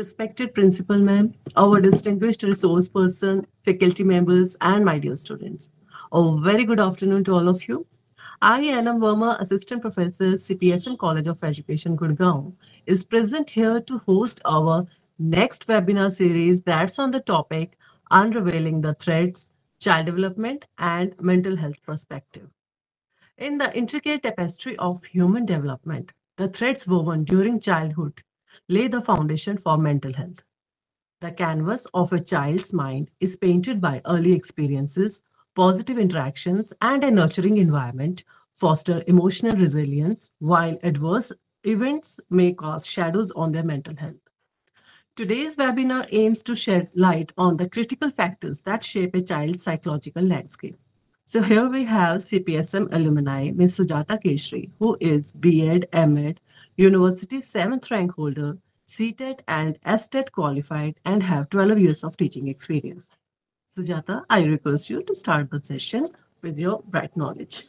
Respected Principal Ma'am, our distinguished resource person, faculty members, and my dear students. A very good afternoon to all of you. I, Anam Verma, Assistant Professor, CPSM College of Education, Gurgaon, is present here to host our next webinar series that's on the topic Unraveling the Threads, Child Development, and Mental Health Perspective. In the intricate tapestry of human development, the threads woven during childhood lay the foundation for mental health. The canvas of a child's mind is painted by early experiences, positive interactions, and a nurturing environment foster emotional resilience, while adverse events may cast shadows on their mental health. Today's webinar aims to shed light on the critical factors that shape a child's psychological landscape. So here we have CPSM alumni, Ms. Sujata Keshri, who is B.Ed, M.Ed, University 7th rank holder, CTET and STET qualified, and have 12 years of teaching experience. Sujata, I request you to start the session with your bright knowledge.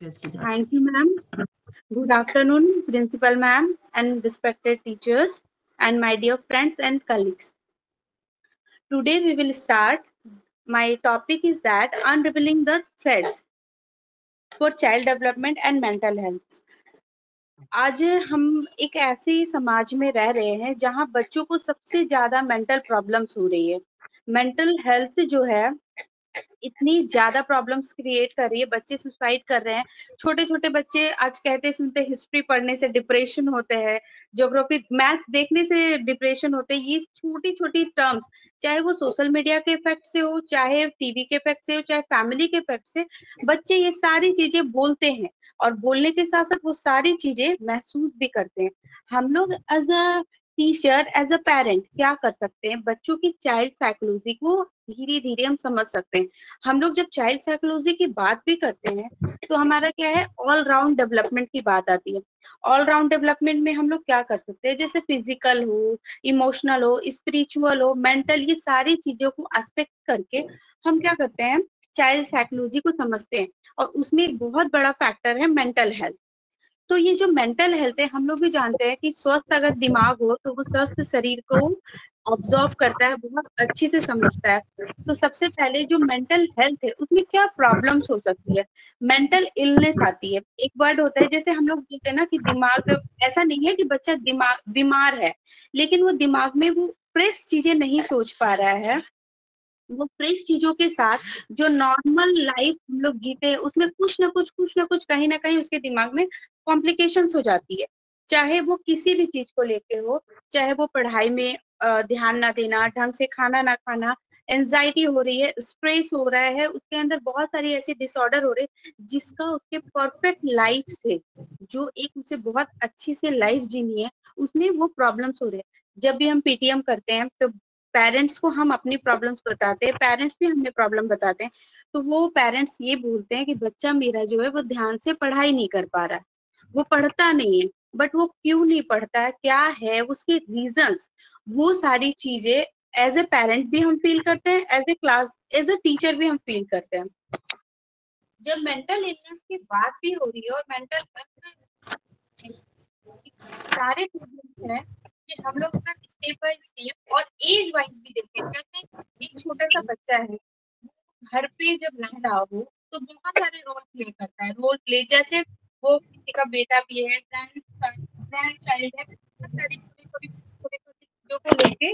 Yes, Sujata. Thank you, ma'am. Good afternoon, Principal ma'am and respected teachers and my dear friends and colleagues. Today we will start. My topic is that unraveling the threads for child development and mental health. आज हम एक ऐसे समाज में रह रहे हैं जहां बच्चों को सबसे ज्यादा मेंटल प्रॉब्लम्स हो रही है। मेंटल हेल्थ जो है इतनी ज्यादा प्रॉब्लम्स क्रिएट कर रही है, बच्चे सुसाइड कर रहे हैं। छोटे छोटे बच्चे आज कहते सुनते हिस्ट्री पढ़ने से डिप्रेशन होते हैं, ज्योग्राफी मैथ्स देखने से डिप्रेशन होते हैं। ये छोटी छोटी टर्म्स, चाहे वो सोशल मीडिया के इफेक्ट से हो, चाहे टीवी के इफेक्ट से हो, चाहे फैमिली के इफेक्ट से, बच्चे ये सारी चीजें बोलते हैं और बोलने के साथ साथ वो सारी चीजें महसूस भी करते हैं। हम लोग as a teacher, as a parent क्या कर सकते हैं? बच्चों की चाइल्ड साइकोलॉजी को धीरे धीरे हम समझ सकते हैं। हम लोग जब चाइल्ड साइकोलॉजी की बात भी करते हैं तो हमारा क्या है, ऑल राउंड डेवलपमेंट की बात आती है। ऑल राउंड डेवलपमेंट में हम लोग क्या कर सकते हैं? जैसे फिजिकल हो, इमोशनल हो, स्पिरिचुअल हो, मेंटल, ये सारी चीजों को एस्पेक्ट करके हम क्या करते हैं, चाइल्ड साइकोलॉजी को समझते हैं। और उसमें एक बहुत बड़ा फैक्टर है मेंटल हेल्थ। तो ये जो मेंटल हेल्थ है, हम लोग भी जानते हैं कि स्वस्थ अगर दिमाग हो तो वो स्वस्थ शरीर को ऑब्जर्व करता है, बहुत अच्छे से समझता है। तो सबसे पहले जो मेंटल हेल्थ है उसमें क्या प्रॉब्लम्स हो सकती है? मेंटल इलनेस आती है। एक वर्ड होता है, जैसे हम लोग बोलते हैं ना कि दिमाग, ऐसा नहीं है कि बच्चा दिमाग बीमार है, लेकिन वो दिमाग में वो फ्रेश चीजें नहीं सोच पा रहा है। वो फ्रेश चीजों के साथ जो नॉर्मल लाइफ हम लोग जीते हैं उसमें कुछ ना कुछ कहीं ना कहीं उसके दिमाग में कॉम्प्लिकेशंस हो जाती है। चाहे वो किसी भी चीज को लेके हो, चाहे वो पढ़ाई में ध्यान ना देना, ढंग से खाना ना खाना, एंजाइटी हो रही है, स्ट्रेस हो रहा है, उसके अंदर बहुत सारी ऐसे डिसऑर्डर हो रहे हैं जिसका उसके परफेक्ट लाइफ से, जो एक उसे बहुत अच्छी से लाइफ जीनी है, उसमें वो प्रॉब्लम्स हो रहे हैं। जब भी हम पीटीएम करते हैं तो पेरेंट्स को हम अपनी प्रॉब्लम्स बताते हैं, पेरेंट्स भी हमें प्रॉब्लम बताते हैं। तो वो पेरेंट्स ये बोलते हैं कि बच्चा मेरा जो है वो ध्यान से पढ़ाई नहीं कर पा रहा है, वो पढ़ता नहीं है। बट वो क्यों नहीं पढ़ता है, क्या है उसके रीजंस, वो सारी चीजें एज ए पेरेंट भी हम फील करते हैं, as a class, as a teacher भी हम फील करते हैं। जब मेंटल इलनेस की बात भी हो रही है और मेंटल हेल्थ सारे प्रॉब्लम्स हैं कि हम लोग अगर स्टेप बाय स्टेप और एज वाइज भी देखें, जैसे एक छोटा सा बच्चा है, घर पे जब रह रहा हो तो बहुत सारे रोल प्ले करता है। रोल प्ले जैसे वो किसी का बेटा भी है, ग्रैंड चाइल्ड है, बहुत सारी छोटी छोटी चीजों को लेके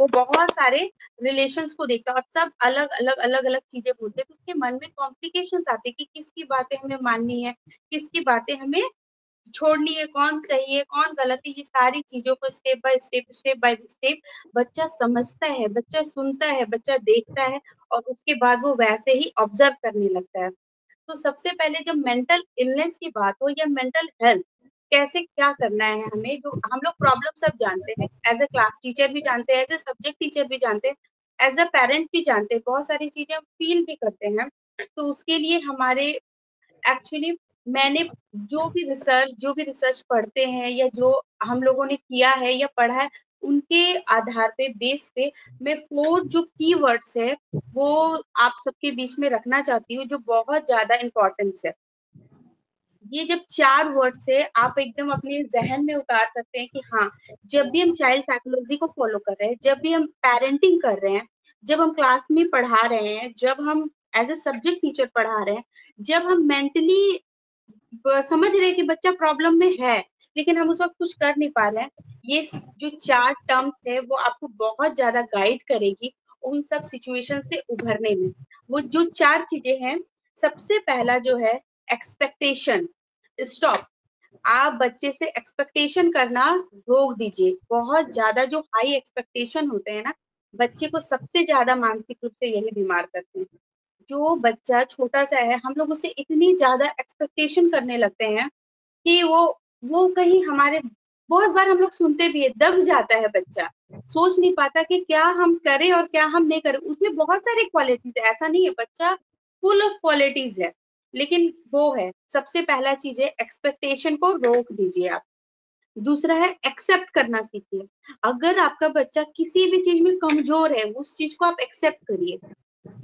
वो बहुत सारे रिलेशंस को देखता है और सब अलग अलग चीजें बोलते हैं। तो उसके मन में कॉम्प्लिकेशंस आते हैं कि किसकी बातें हमें माननी है, किसकी बातें हमें छोड़नी है, कौन सही है कौन गलत है। ये सारी चीजों को स्टेप बाय स्टेप बच्चा समझता है, बच्चा सुनता है, बच्चा देखता है और उसके बाद वो वैसे ही ऑब्जर्व करने लगता है। तो सबसे पहले जब मेंटल इलनेस की बात हो या मेंटल हेल्थ, कैसे क्या करना है हमें, जो हम लोग प्रॉब्लम सब जानते हैं, एज ए क्लास टीचर भी जानते हैं, एज ए सब्जेक्ट टीचर भी जानते हैं, एज अ पेरेंट भी जानते हैं, बहुत सारी चीजें हम फील भी करते हैं। तो उसके लिए हमारे एक्चुअली मैंने जो भी रिसर्च पढ़ते हैं या जो हम लोगों ने किया है या पढ़ा है, उनके आधार पे, बेस पे मैं 4 जो कीवर्ड्स है वो आप सबके बीच में रखना चाहती हूँ, जो बहुत ज्यादा इम्पोर्टेंस है। ये जब 4 वर्ड से आप एकदम अपने जहन में उतार सकते हैं कि हाँ, जब भी हम चाइल्ड साइकोलॉजी को फॉलो कर रहे हैं, जब भी हम पेरेंटिंग कर रहे हैं, जब हम क्लास में पढ़ा रहे हैं, जब हम एज ए सब्जेक्ट टीचर पढ़ा रहे हैं, जब हम मेंटली समझ रहे हैं कि बच्चा प्रॉब्लम में है लेकिन हम उस वक्त कुछ कर नहीं पा रहे हैं, ये जो 4 टर्म्स है वो आपको बहुत ज्यादा गाइड करेगी उन सब सिचुएशन से उभरने में। वो जो 4 चीजें हैं, सबसे पहला जो है एक्सपेक्टेशन, स्टॉप। आप बच्चे से एक्सपेक्टेशन करना रोक दीजिए। बहुत ज्यादा जो हाई एक्सपेक्टेशन होते हैं ना, बच्चे को सबसे ज्यादा मानसिक रूप से यही बीमार करते हैं। जो बच्चा छोटा सा है, हम लोग उसे इतनी ज्यादा एक्सपेक्टेशन करने लगते हैं कि वो कहीं हमारे, बहुत बार हम लोग सुनते भी है, दब जाता है बच्चा, सोच नहीं पाता कि क्या हम करें और क्या हम नहीं करें। उसमें बहुत सारी क्वालिटीज है, ऐसा नहीं है, बच्चा फुल ऑफ क्वालिटीज है, लेकिन वो है सबसे पहला चीज है एक्सपेक्टेशन को रोक दीजिए आप। दूसरा है एक्सेप्ट करना सीखिए। अगर आपका बच्चा किसी भी चीज में कमजोर है, उस चीज को आप एक्सेप्ट करिए,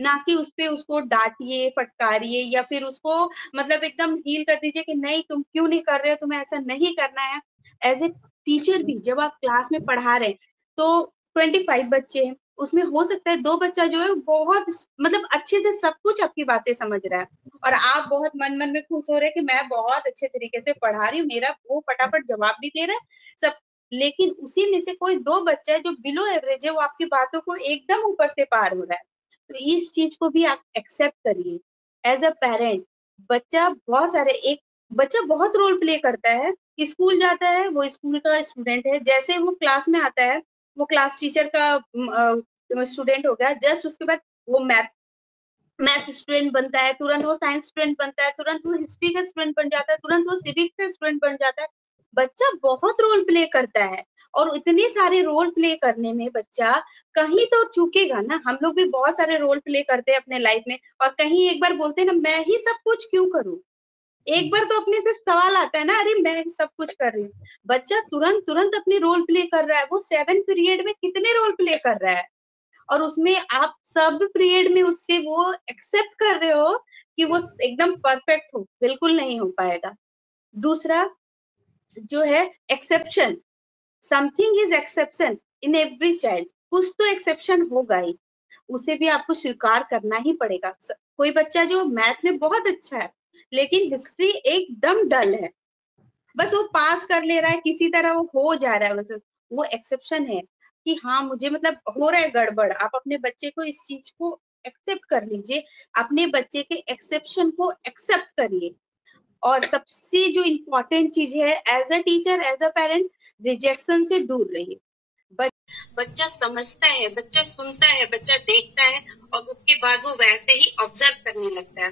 ना कि उसपे उसको डांटिए, फटकारिए या फिर उसको मतलब एकदम हील कर दीजिए कि नहीं तुम क्यों नहीं कर रहे हो, तुम्हें ऐसा नहीं करना है। एज ए टीचर भी जब आप क्लास में पढ़ा रहे हैं तो 25 बच्चे हैं, उसमें हो सकता है 2 बच्चा जो है बहुत मतलब अच्छे से सब कुछ आपकी बातें समझ रहा है और आप बहुत मन मन में खुश हो रहे हैं कि मैं बहुत अच्छे तरीके से पढ़ा रही हूँ, मेरा वो फटाफट जवाब भी दे रहा है सब। लेकिन उसी में से कोई 2 बच्चा है जो बिलो एवरेज है, वो आपकी बातों को एकदम ऊपर से पार हो रहा है। तो इस चीज को भी आप एक्सेप्ट करिए एज अ पेरेंट। बच्चा बहुत सारे, एक बच्चा बहुत रोल प्ले करता है, स्कूल जाता है, वो स्कूल का स्टूडेंट है, जैसे वो क्लास में आता है वो क्लास टीचर का स्टूडेंट हो गया, जस्ट उसके बाद वो मैथ्स स्टूडेंट बनता है, तुरंत वो साइंस स्टूडेंट बनता है, तुरंत वो हिस्ट्री का स्टूडेंट बन जाता है, तुरंत वो सिविक्स का स्टूडेंट बन जाता है। बच्चा बहुत रोल प्ले करता है और इतने सारे रोल प्ले करने में बच्चा कहीं तो चूकेगा ना। हम लोग भी बहुत सारे रोल प्ले करते हैं अपने लाइफ में और कहीं एक बार बोलते हैं ना मैं ही सब कुछ क्यों करूं, एक बार तो अपने से सवाल आता है ना, अरे मैं ही सब कुछ कर रही हूँ। बच्चा तुरंत तुरंत अपनी रोल प्ले कर रहा है, वो 7 पीरियड में कितने रोल प्ले कर रहा है और उसमें आप सब पीरियड में उससे वो एक्सेप्ट कर रहे हो कि वो एकदम परफेक्ट हो, बिल्कुल नहीं हो पाएगा। दूसरा जो है exception, something is exception in every child, कुछ तो एक्सेप्शन होगा ही, उसे भी आपको स्वीकार करना ही पड़ेगा। कोई बच्चा जो मैथ में बहुत अच्छा है लेकिन हिस्ट्री एकदम डल है, बस वो पास कर ले रहा है, किसी तरह वो हो जा रहा है, बस वो एक्सेप्शन है कि हाँ मुझे मतलब हो रहा है गड़बड़। आप अपने बच्चे को इस चीज को एक्सेप्ट कर लीजिए, अपने बच्चे के एक्सेप्शन को एक्सेप्ट करिए। और सबसे जो इम्पोर्टेंट चीज है as a teacher, as a parent, rejection से दूर रहिए। बच्चा समझता है, बच्चा सुनता है, बच्चा देखता है और उसके बाद वो वैसे ही ऑब्जर्व करने लगता है।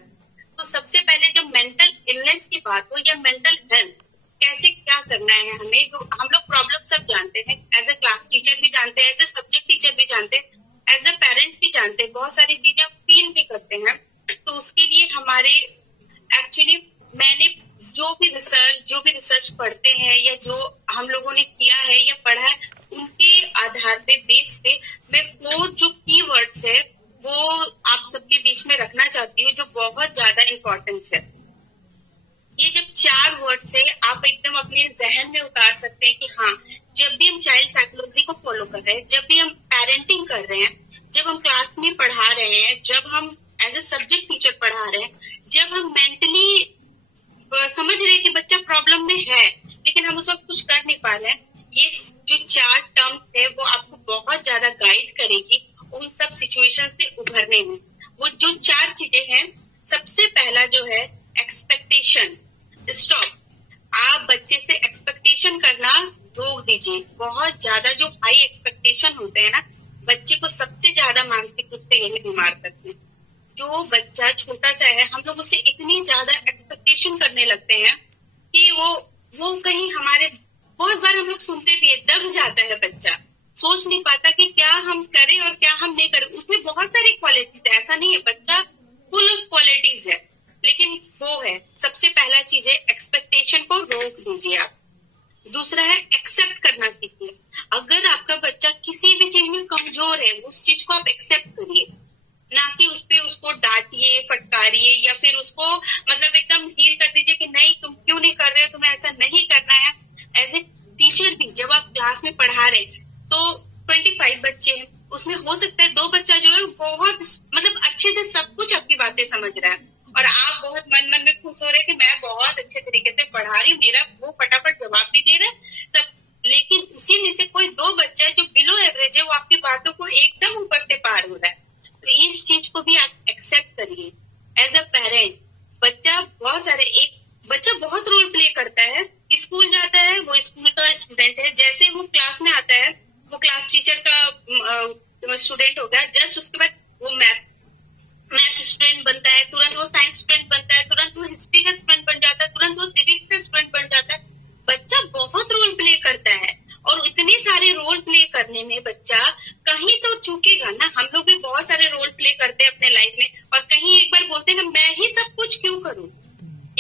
तो सबसे पहले जब मेंटल इलनेस की बात हो या मेंटल हेल्थ, कैसे क्या करना है हमें, तो हम लोग प्रॉब्लम सब जानते हैं, एज अ क्लास टीचर भी जानते हैं, एज अ सब्जेक्ट टीचर भी जानते हैं, एज अ पेरेंट भी जानते हैं, बहुत सारी चीजें फील भी करते हैं। तो उसके लिए हमारे एक्चुअली मैंने जो भी रिसर्च पढ़ते हैं या जो हम लोगों ने किया है या पढ़ा है, उनके आधार पे बेस पे मैं 4 जो कीवर्ड्स है वो आप सबके बीच में रखना चाहती हूँ जो बहुत ज्यादा इम्पोर्टेंस है। ये जब 4 वर्ड से आप एकदम अपने जहन में उतार सकते हैं कि हाँ, जब भी हम चाइल्ड साइकोलॉजी को फॉलो कर रहे हैं, जब भी हम पेरेंटिंग कर रहे हैं, जब हम क्लास में पढ़ा रहे हैं, जब हम एज ए सब्जेक्ट टीचर पढ़ा रहे हैं, जब हम मेंटली समझ रहे हैं कि बच्चा प्रॉब्लम में है लेकिन हम उस वक्त कुछ कर नहीं पा रहे हैं, ये जो 4 टर्म्स है वो आपको बहुत ज्यादा गाइड करेगी उन सब सिचुएशन से उभरने में। वो जो 4 चीजें हैं, सबसे पहला जो है एक्सपेक्टेशन, स्टॉप। आप बच्चे से एक्सपेक्टेशन करना रोक दीजिए। बहुत ज्यादा जो हाई एक्सपेक्टेशन होते हैं ना, बच्चे को सबसे ज्यादा मानसिक रूप से यही बीमार करते हैं। जो बच्चा छोटा सा है, हम लोग उसे इतनी ज्यादा एक्सपेक्टेशन करने लगते हैं कि वो कहीं हमारे, बहुत बार हम लोग सुनते भी है, दब जाता है बच्चा, सोच नहीं पाता कि क्या हम करें और क्या हम नहीं करें। उसमें बहुत सारी क्वालिटीज है, ऐसा नहीं है, बच्चा फुल ऑफ क्वालिटीज है, लेकिन वो है सबसे पहला चीज है एक्सपेक्टेशन को रोक दीजिए आप। दूसरा है एक्सेप्ट करना सीखिए। अगर आपका बच्चा किसी भी चीज में कमजोर है, उस चीज को आप एक्सेप्ट करिए, ना कि उसपे उसको डांटिए, फटकारिए या फिर उसको मतलब एकदम हील कर दीजिए कि नहीं तुम क्यों नहीं कर रहे हो, तुम्हें ऐसा नहीं करना है। एज ए टीचर भी जब आप क्लास में पढ़ा रहे हैं तो 25 बच्चे हैं, उसमें हो सकता है 2 बच्चा जो है बहुत मतलब अच्छे से सब कुछ आपकी बातें समझ रहा है और आप बहुत मन मन में खुश हो रहे हैं कि मैं बहुत अच्छे तरीके से पढ़ा रही हूँ, मेरा वो फटाफट जवाब भी दे रहा है सब। लेकिन उसी में से कोई 2 बच्चा है जो बिलो एवरेज है, वो आपकी बातों को एकदम ऊपर से पार हो रहा है। तो इस चीज को भी आप एक्सेप्ट करिए एज अ पेरेंट। एक बच्चा बहुत रोल प्ले करता है, स्कूल जाता है, वो स्कूल का स्टूडेंट है, जैसे वो क्लास में आता है वो क्लास टीचर का स्टूडेंट हो गया, जस्ट उसके बाद वो मैथ स्टूडेंट बनता है, तुरंत वो साइंस स्टूडेंट बनता है, तुरंत वो हिस्ट्री का स्टूडेंट बन जाता है, तुरंत वो सिविक्स का स्टूडेंट बन जाता है। बच्चा बहुत रोल प्ले करता है और इतने सारे रोल प्ले करने में बच्चा कहीं तो चूकेगा ना। हम लोग भी बहुत सारे रोल प्ले करते हैं अपने लाइफ में और कहीं एक बार बोलते हैं ना मैं ही सब कुछ क्यों करूं,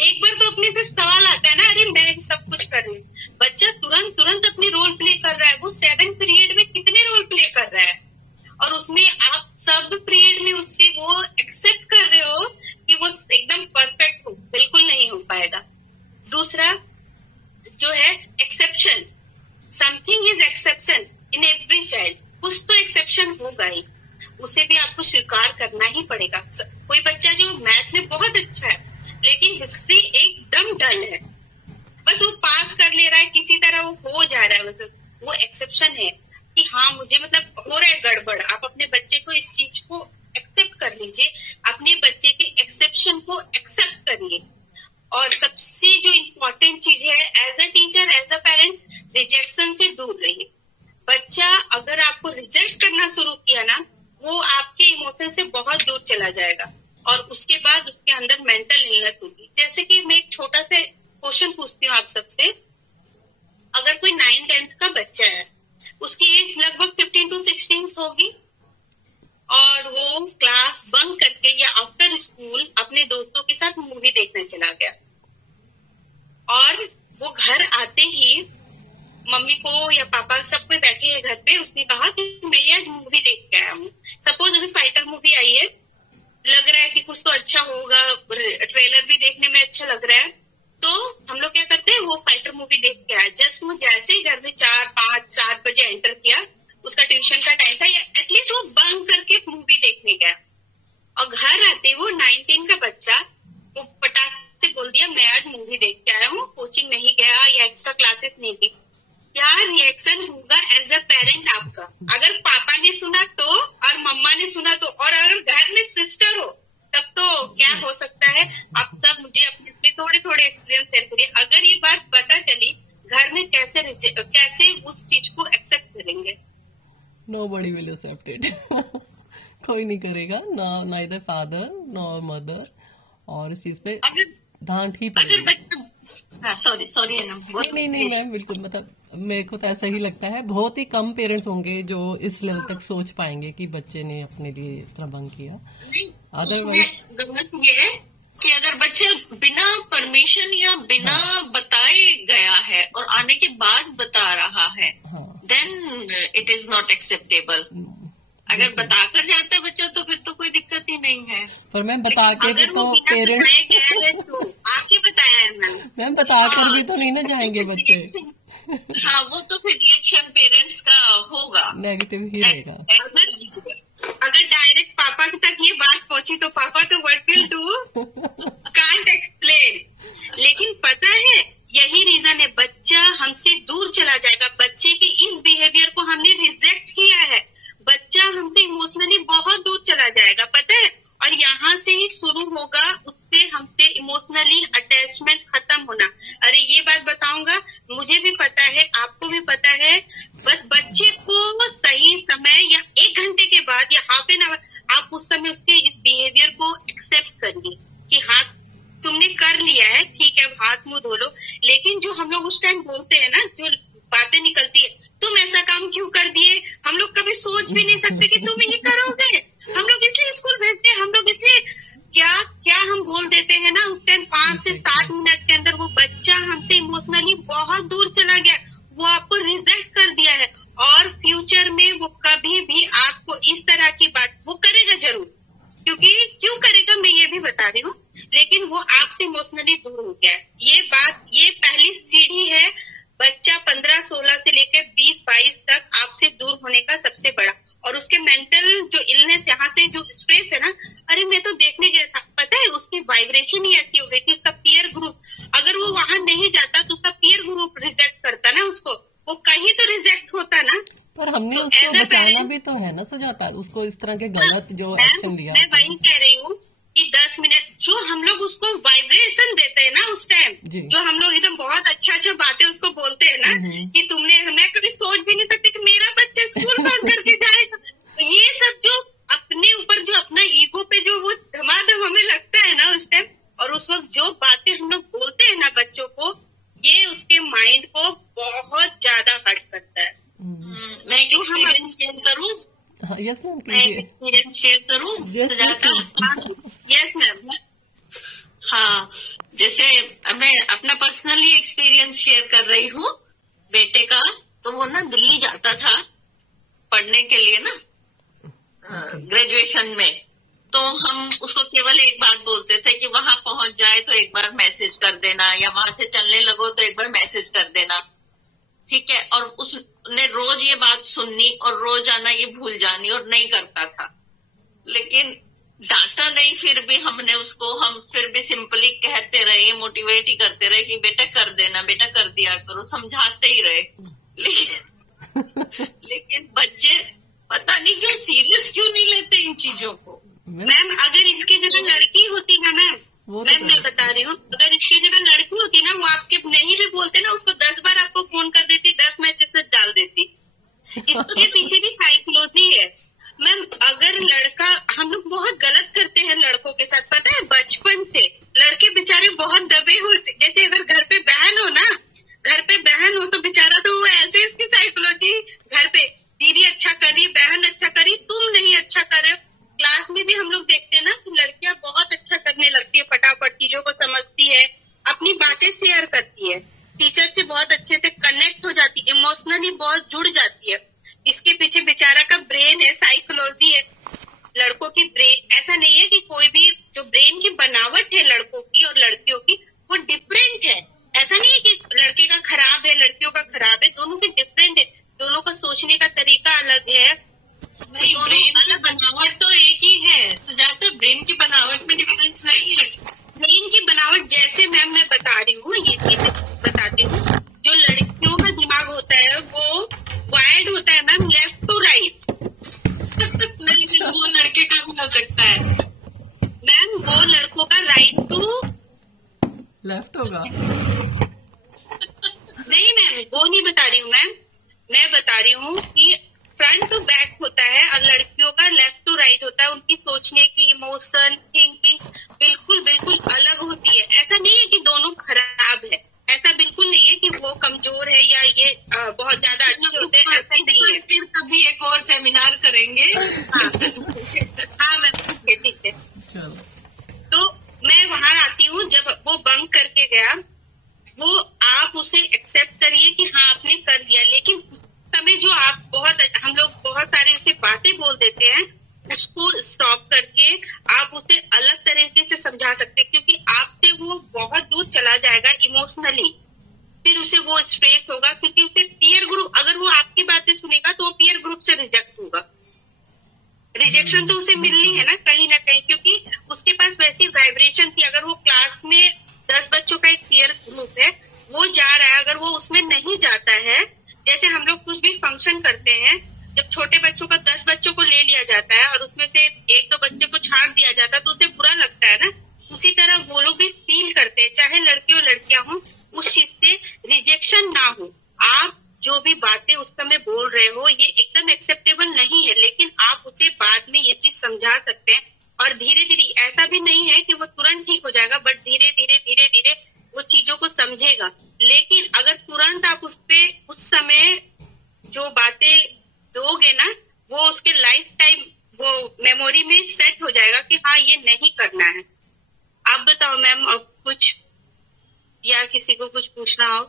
एक बार तो अपने से सवाल आता है ना, अरे मैं ही सब कुछ कर रही हूँ। बच्चा तुरंत अपने रोल प्ले कर रहा है, वो 7 पीरियड में कितने रोल प्ले कर रहा है और उसमें आप सब पीरियड में उससे वो एक्सेप्ट कर रहे हो कि वो एकदम परफेक्ट हो, बिल्कुल नहीं हो पाएगा। दूसरा जो है exception, something is exception in every child, कुछ तो एक्सेप्शन होगा ही, उसे भी आपको स्वीकार करना ही पड़ेगा। कोई बच्चा जो मैथ में बहुत अच्छा है लेकिन हिस्ट्री एकदम डल है, बस वो पास कर ले रहा है, किसी तरह वो हो जा रहा है, बस वो एक्सेप्शन है कि हाँ मुझे मतलब हो रहा है गड़बड़। आप अपने बच्चे को इस चीज को एक्सेप्ट कर लीजिए, अपने बच्चे के एक्सेप्शन को एक्सेप्ट करिए। और सबसे जो इम्पोर्टेंट चीज है as a teacher as a parent, rejection से दूर रहिए। बच्चा अगर आपको रिजेक्ट करना शुरू किया ना, वो आपके इमोशन से बहुत दूर चला जाएगा और उसके बाद उसके अंदर मेंटल इलनेस होगी। जैसे कि मैं एक छोटा सा क्वेश्चन पूछती हूँ आप सबसे, अगर कोई 9th-10th का बच्चा है, उसकी एज लगभग 15 to 16 होगी और वो क्लास बंक करके या आफ्टर स्कूल अपने दोस्तों के साथ मूवी देखने चला गया और वो घर आते ही मम्मी को या पापा सब कोई बैठे हैं घर पे, उसने कहा कि मैं आज मूवी देख के आया हूँ। सपोज अभी फाइटर मूवी आई है, लग रहा है कि कुछ तो अच्छा होगा, ट्रेलर भी देखने में अच्छा लग रहा है, तो हम लोग क्या करते हैं वो फाइटर मूवी देख के आया। जस्ट वो जैसे ही घर में 4, 5, 7 बजे एंटर किया, उसका ट्यूशन का टाइम था या एटलीस्ट वो बंक करके मूवी देखने गया और घर आते वो 9-10 का बच्चा वो पटाख से बोल दिया मैं आज मूवी देख के आया हूँ, कोचिंग नहीं गया या एक्स्ट्रा क्लासेस नहीं की। क्या रिएक्शन होगा एज अ पेरेंट आपका? अगर पापा ने सुना तो और मम्मा ने सुना तो, और अगर घर में सिस्टर हो तब तो क्या हो सकता है। आप सब मुझे अपने थोड़े एक्सपीरियंस शेयर करिए। अगर ये बात पता चली घर में कैसे उस चीज को एक्सेप्ट करेंगे? Nobody will accept it. कोई नहीं करेगा, neither father nor mother, और इस चीज पे डांट ही पड़ेगी। सॉरी नहीं मैम, बिल्कुल, मतलब मेरे को तो ऐसा ही लगता है, बहुत ही कम पेरेंट्स होंगे जो इस लेवल तक सोच पाएंगे कि बच्चे ने अपने लिए इस तरह बंक किया। अदरवाइज गलत ये है कि अगर बच्चे बिना परमिशन या बिना बताए गया है और आने के बाद बता रहा है, then it is not acceptable. अगर बताकर जाता है बच्चा तो फिर तो कोई दिक्कत ही नहीं है। पर मैम बता के भी तो पेरेंट्स आके बताया है मैम बता कर भी तो नहीं ना जाएंगे बच्चे। हाँ, वो तो फिर रिएक्शन पेरेंट्स का होगा, नेगेटिव ही रहेगा। अगर डायरेक्ट पापा तक ये बात पहुंची तो पापा तो what will do, can't explain. लेकिन पता है यही रीजन है, बच्चा हमसे दूर चला जाएगा। बच्चे के इस बिहेवियर को हमने रिजेक्ट किया है, बच्चा हमसे इमोशनली बहुत दूर चला जाएगा, पता है। और यहाँ से ही शुरू होगा उससे हमसे इमोशनली अटैचमेंट खत्म होना। अरे ये बात बताऊंगा, मुझे भी पता है, आपको भी पता है। बस बच्चे को सही समय या 1 घंटे के बाद या हाफ एन आवर आप उस समय उसके इस बिहेवियर को एक्सेप्ट करिए कि हाँ तुमने कर लिया है, ठीक है, हाथ मुंह धो लो। लेकिन जो हम लोग उस टाइम बोलते हैं ना, जो बातें निकलती है, तुम ऐसा काम क्यों कर दिए, हम लोग कभी सोच भी नहीं सकते कि तुम ये करोगे। हम लोग इसलिए स्कूल भेजते हैं, हम लोग इसलिए क्या हम बोल देते हैं ना उस टाइम। 5 से 7 मिनट के अंदर वो बच्चा हमसे इमोशनली बहुत दूर चला गया, वो आपको रिजेक्ट कर दिया है। और फ्यूचर में वो कभी भी आपको इस तरह की बात वो करेगा जरूर, से बड़ा, और उसके मेंटल जो इलनेस, यहाँ से जो स्ट्रेस है ना, अरे मैं तो देखने गया था, पता है उसकी वाइब्रेशन ही ऐसी हो गई थी, उसका पीयर ग्रुप, अगर वो वहां नहीं जाता तो उसका पीयर ग्रुप रिजेक्ट करता ना उसको, वो कहीं तो रिजेक्ट होता ना। पर हमने तो उसको बचाना भी तो है ना सुजाता, उसको इस तरह के गलत जो एक्शन लिया। मैं वही कह रही हूँ कि 10 मिनट जो हम लोग उसको वाइब्रेशन देते हैं ना उस टाइम, जो हम लोग एकदम बहुत अच्छा बातें उसको बोलते हैं ना कि तुमने, मैं कभी सोच भी नहीं सकती कि मेरा बच्चा स्कूल बंद करके जाएगा। तो ये सब जो अपने ऊपर, जो अपना ईगो पे जो वो धमाधम हमें लगता है ना उस टाइम, और उस वक्त जो बातें हम लोग बोलते हैं ना बच्चों को, ये उसके माइंड को बहुत ज्यादा हर्ट करता है। मैं जो एक्सपीरियंस शेयर करूँ, यस मैम, मैं एक्सपीरियंस शेयर करूँ? Yes ma'am. हाँ, जैसे मैं अपना पर्सनली एक्सपीरियंस शेयर कर रही हूँ बेटे का। तो वो ना दिल्ली जाता था पढ़ने के लिए ना, ग्रेजुएशन में। तो हम उसको केवल एक बात बोलते थे कि वहां पहुंच जाए तो एक बार मैसेज कर देना, या वहां से चलने लगो तो एक बार मैसेज कर देना, ठीक है। और उसने रोज ये बात सुननी और रोज आना ये भूल जानी, और नहीं करता था। लेकिन डांटा नहीं, फिर भी हमने उसको, हम फिर भी सिंपली कहते रहे, मोटिवेट ही करते रहे कि बेटा कर देना, बेटा कर दिया करो, समझाते ही रहे। लेकिन बच्चे पता नहीं क्यों सीरियस क्यों नहीं लेते इन चीजों को। मैम अगर इसकी जगह लड़की होती ना मैम, मैं बता रही हूँ, अगर इसकी जगह लड़की होती ना, वो आपके नहीं भी बोलते ना, उसको 10 बार आपको फोन कर देती, 10 मैसेज डाल देती। इसके पीछे भी साइकोलॉजी है मैम। अगर लड़का, हम लोग बहुत गलत करते हैं लड़कों के साथ, पता है, बचपन से लड़के बेचारे बहुत दबे होते। जैसे अगर घर पे बहन हो ना, घर पे बहन हो तो बेचारा, तो वो ऐसे इसकी साइकोलॉजी, घर पे दीदी अच्छा करी, बहन अच्छा करी, तुम नहीं अच्छा कर रहे हो। क्लास में भी हम लोग देखते हैं ना कि लड़कियां बहुत अच्छा करने लगती है, फटाफट चीजों को समझती है, अपनी बातें शेयर करती है, टीचर से बहुत अच्छे से कनेक्ट हो जाती है, इमोशनली बहुत जुड़ जाती है। इसके पीछे बेचारा का ब्रेन है, साइकोलॉजी है। लड़कों की ब्रेन ऐसा नहीं है कि कोई भी, जो ब्रेन की बनावट है लड़कों की और लड़कियों की, वो डिफरेंट है। ऐसा नहीं है कि लड़के का खराब है, लड़कियों का खराब है, दोनों की डिफरेंट है, दोनों का सोचने का तरीका अलग है। नहीं, ब्रेन की बनावट तो एक ही है सुजाता, ब्रेन की बनावट में डिफरेंस नहीं है। ब्रेन की बनावट जैसे मैम मैं बता रही हूँ, ये चीज बताती हूँ, जो लड़कियों का दिमाग होता है वो वायर्ड होता है मैम, लेफ्ट टू राइट। नहीं, सिर्फ वो लड़के का भी हो सकता है मैम, वो लड़कों का राइट टू लेफ्ट होगा। नहीं मैम, वो नहीं बता रही हूँ मैम, मैं बता रही हूँ कि फ्रंट टू बैक होता है और लड़कियों का लेफ्ट टू राइट होता है। उनकी सोचने की, इमोशन, थिंकिंग बिल्कुल बिल्कुल अलग होती है। ऐसा नहीं है कि दोनों खराब है, ऐसा बिल्कुल नहीं है कि वो कमजोर है या ये बहुत ज्यादा अच्छे होते हैं, ऐसा नहीं है। फिर कभी एक और सेमिनार करेंगे। हाँ मैम, ठीक है। तो मैं वहां आती हूँ, जब वो बंक करके गया, वो आप उसे एक्सेप्ट करिए कि हाँ आपने कर लिया, लेकिन समय जो आप हम लोग बहुत सारे उसे बातें बोल देते हैं, उसको स्टॉप करके आप उसे अलग तरीके से समझा सकते हैं, क्योंकि आपसे वो बहुत दूर चला जाएगा इमोशनली। फिर उसे वो स्ट्रेस होगा, क्योंकि उसे पीयर ग्रुप, अगर वो आपकी बातें सुनेगा तो वो पीयर ग्रुप से रिजेक्ट होगा। रिजेक्शन तो उसे मिलनी है ना कहीं, क्योंकि उसके पास वैसी वाइब्रेशन थी। अगर वो क्लास में 10 बच्चों का एक पीयर ग्रुप है, वो जा रहा है, अगर वो उसमें नहीं जाता है, जैसे हम लोग कुछ भी फंक्शन करते हैं, जब छोटे बच्चों को 10 बच्चों को ले लिया जाता है और उसमें से 1-2 बच्चे को छाड़ दिया जाता है तो उसे बुरा लगता है ना। उसी तरह वो लोग भी फील करते हैं, चाहे लड़के और लड़कियां हों, उस चीज से रिजेक्शन ना हो। आप जो भी बातें उस समय बोल रहे हो ये एकदम एक्सेप्टेबल नहीं है, लेकिन आप उसे बाद में ये चीज समझा सकते हैं। और धीरे धीरे, ऐसा भी नहीं है कि वो तुरंत ठीक हो जाएगा, बट धीरे धीरे वो चीजों को समझेगा। लेकिन अगर तुरंत आप उस समय जो बातें दोगे ना, वो उसके लाइफ टाइम वो मेमोरी में सेट हो जाएगा कि हाँ ये नहीं करना है। आप बताओ मैम, और कुछ या किसी को कुछ पूछना हो?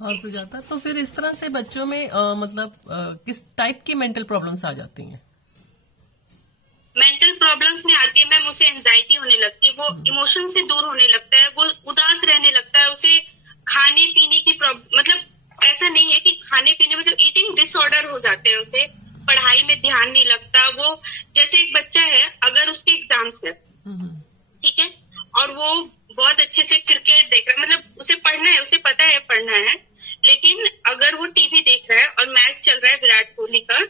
हाँ सुजाता, तो फिर इस तरह से बच्चों में किस टाइप की मेंटल प्रॉब्लम्स आ जाती हैं? मेंटल प्रॉब्लम्स में आती है मैम, उसे एंजाइटी होने लगती है, वो इमोशन से दूर होने लगता है, वो उदास रहने लगता है, उसे खाने पीने की प्रॉब्लम, मतलब ऐसा नहीं है कि खाने पीने, मतलब ईटिंग डिसऑर्डर हो जाते हैं उसे, पढ़ाई में ध्यान नहीं लगता। वो जैसे एक बच्चा है, अगर उसके एग्जाम्स है, ठीक है, और वो बहुत अच्छे से क्रिकेट देख रहा है, मतलब उसे पढ़ना है, उसे पता है पढ़ना है, लेकिन अगर वो टीवी देख रहा है और मैच चल रहा है विराट कोहली का,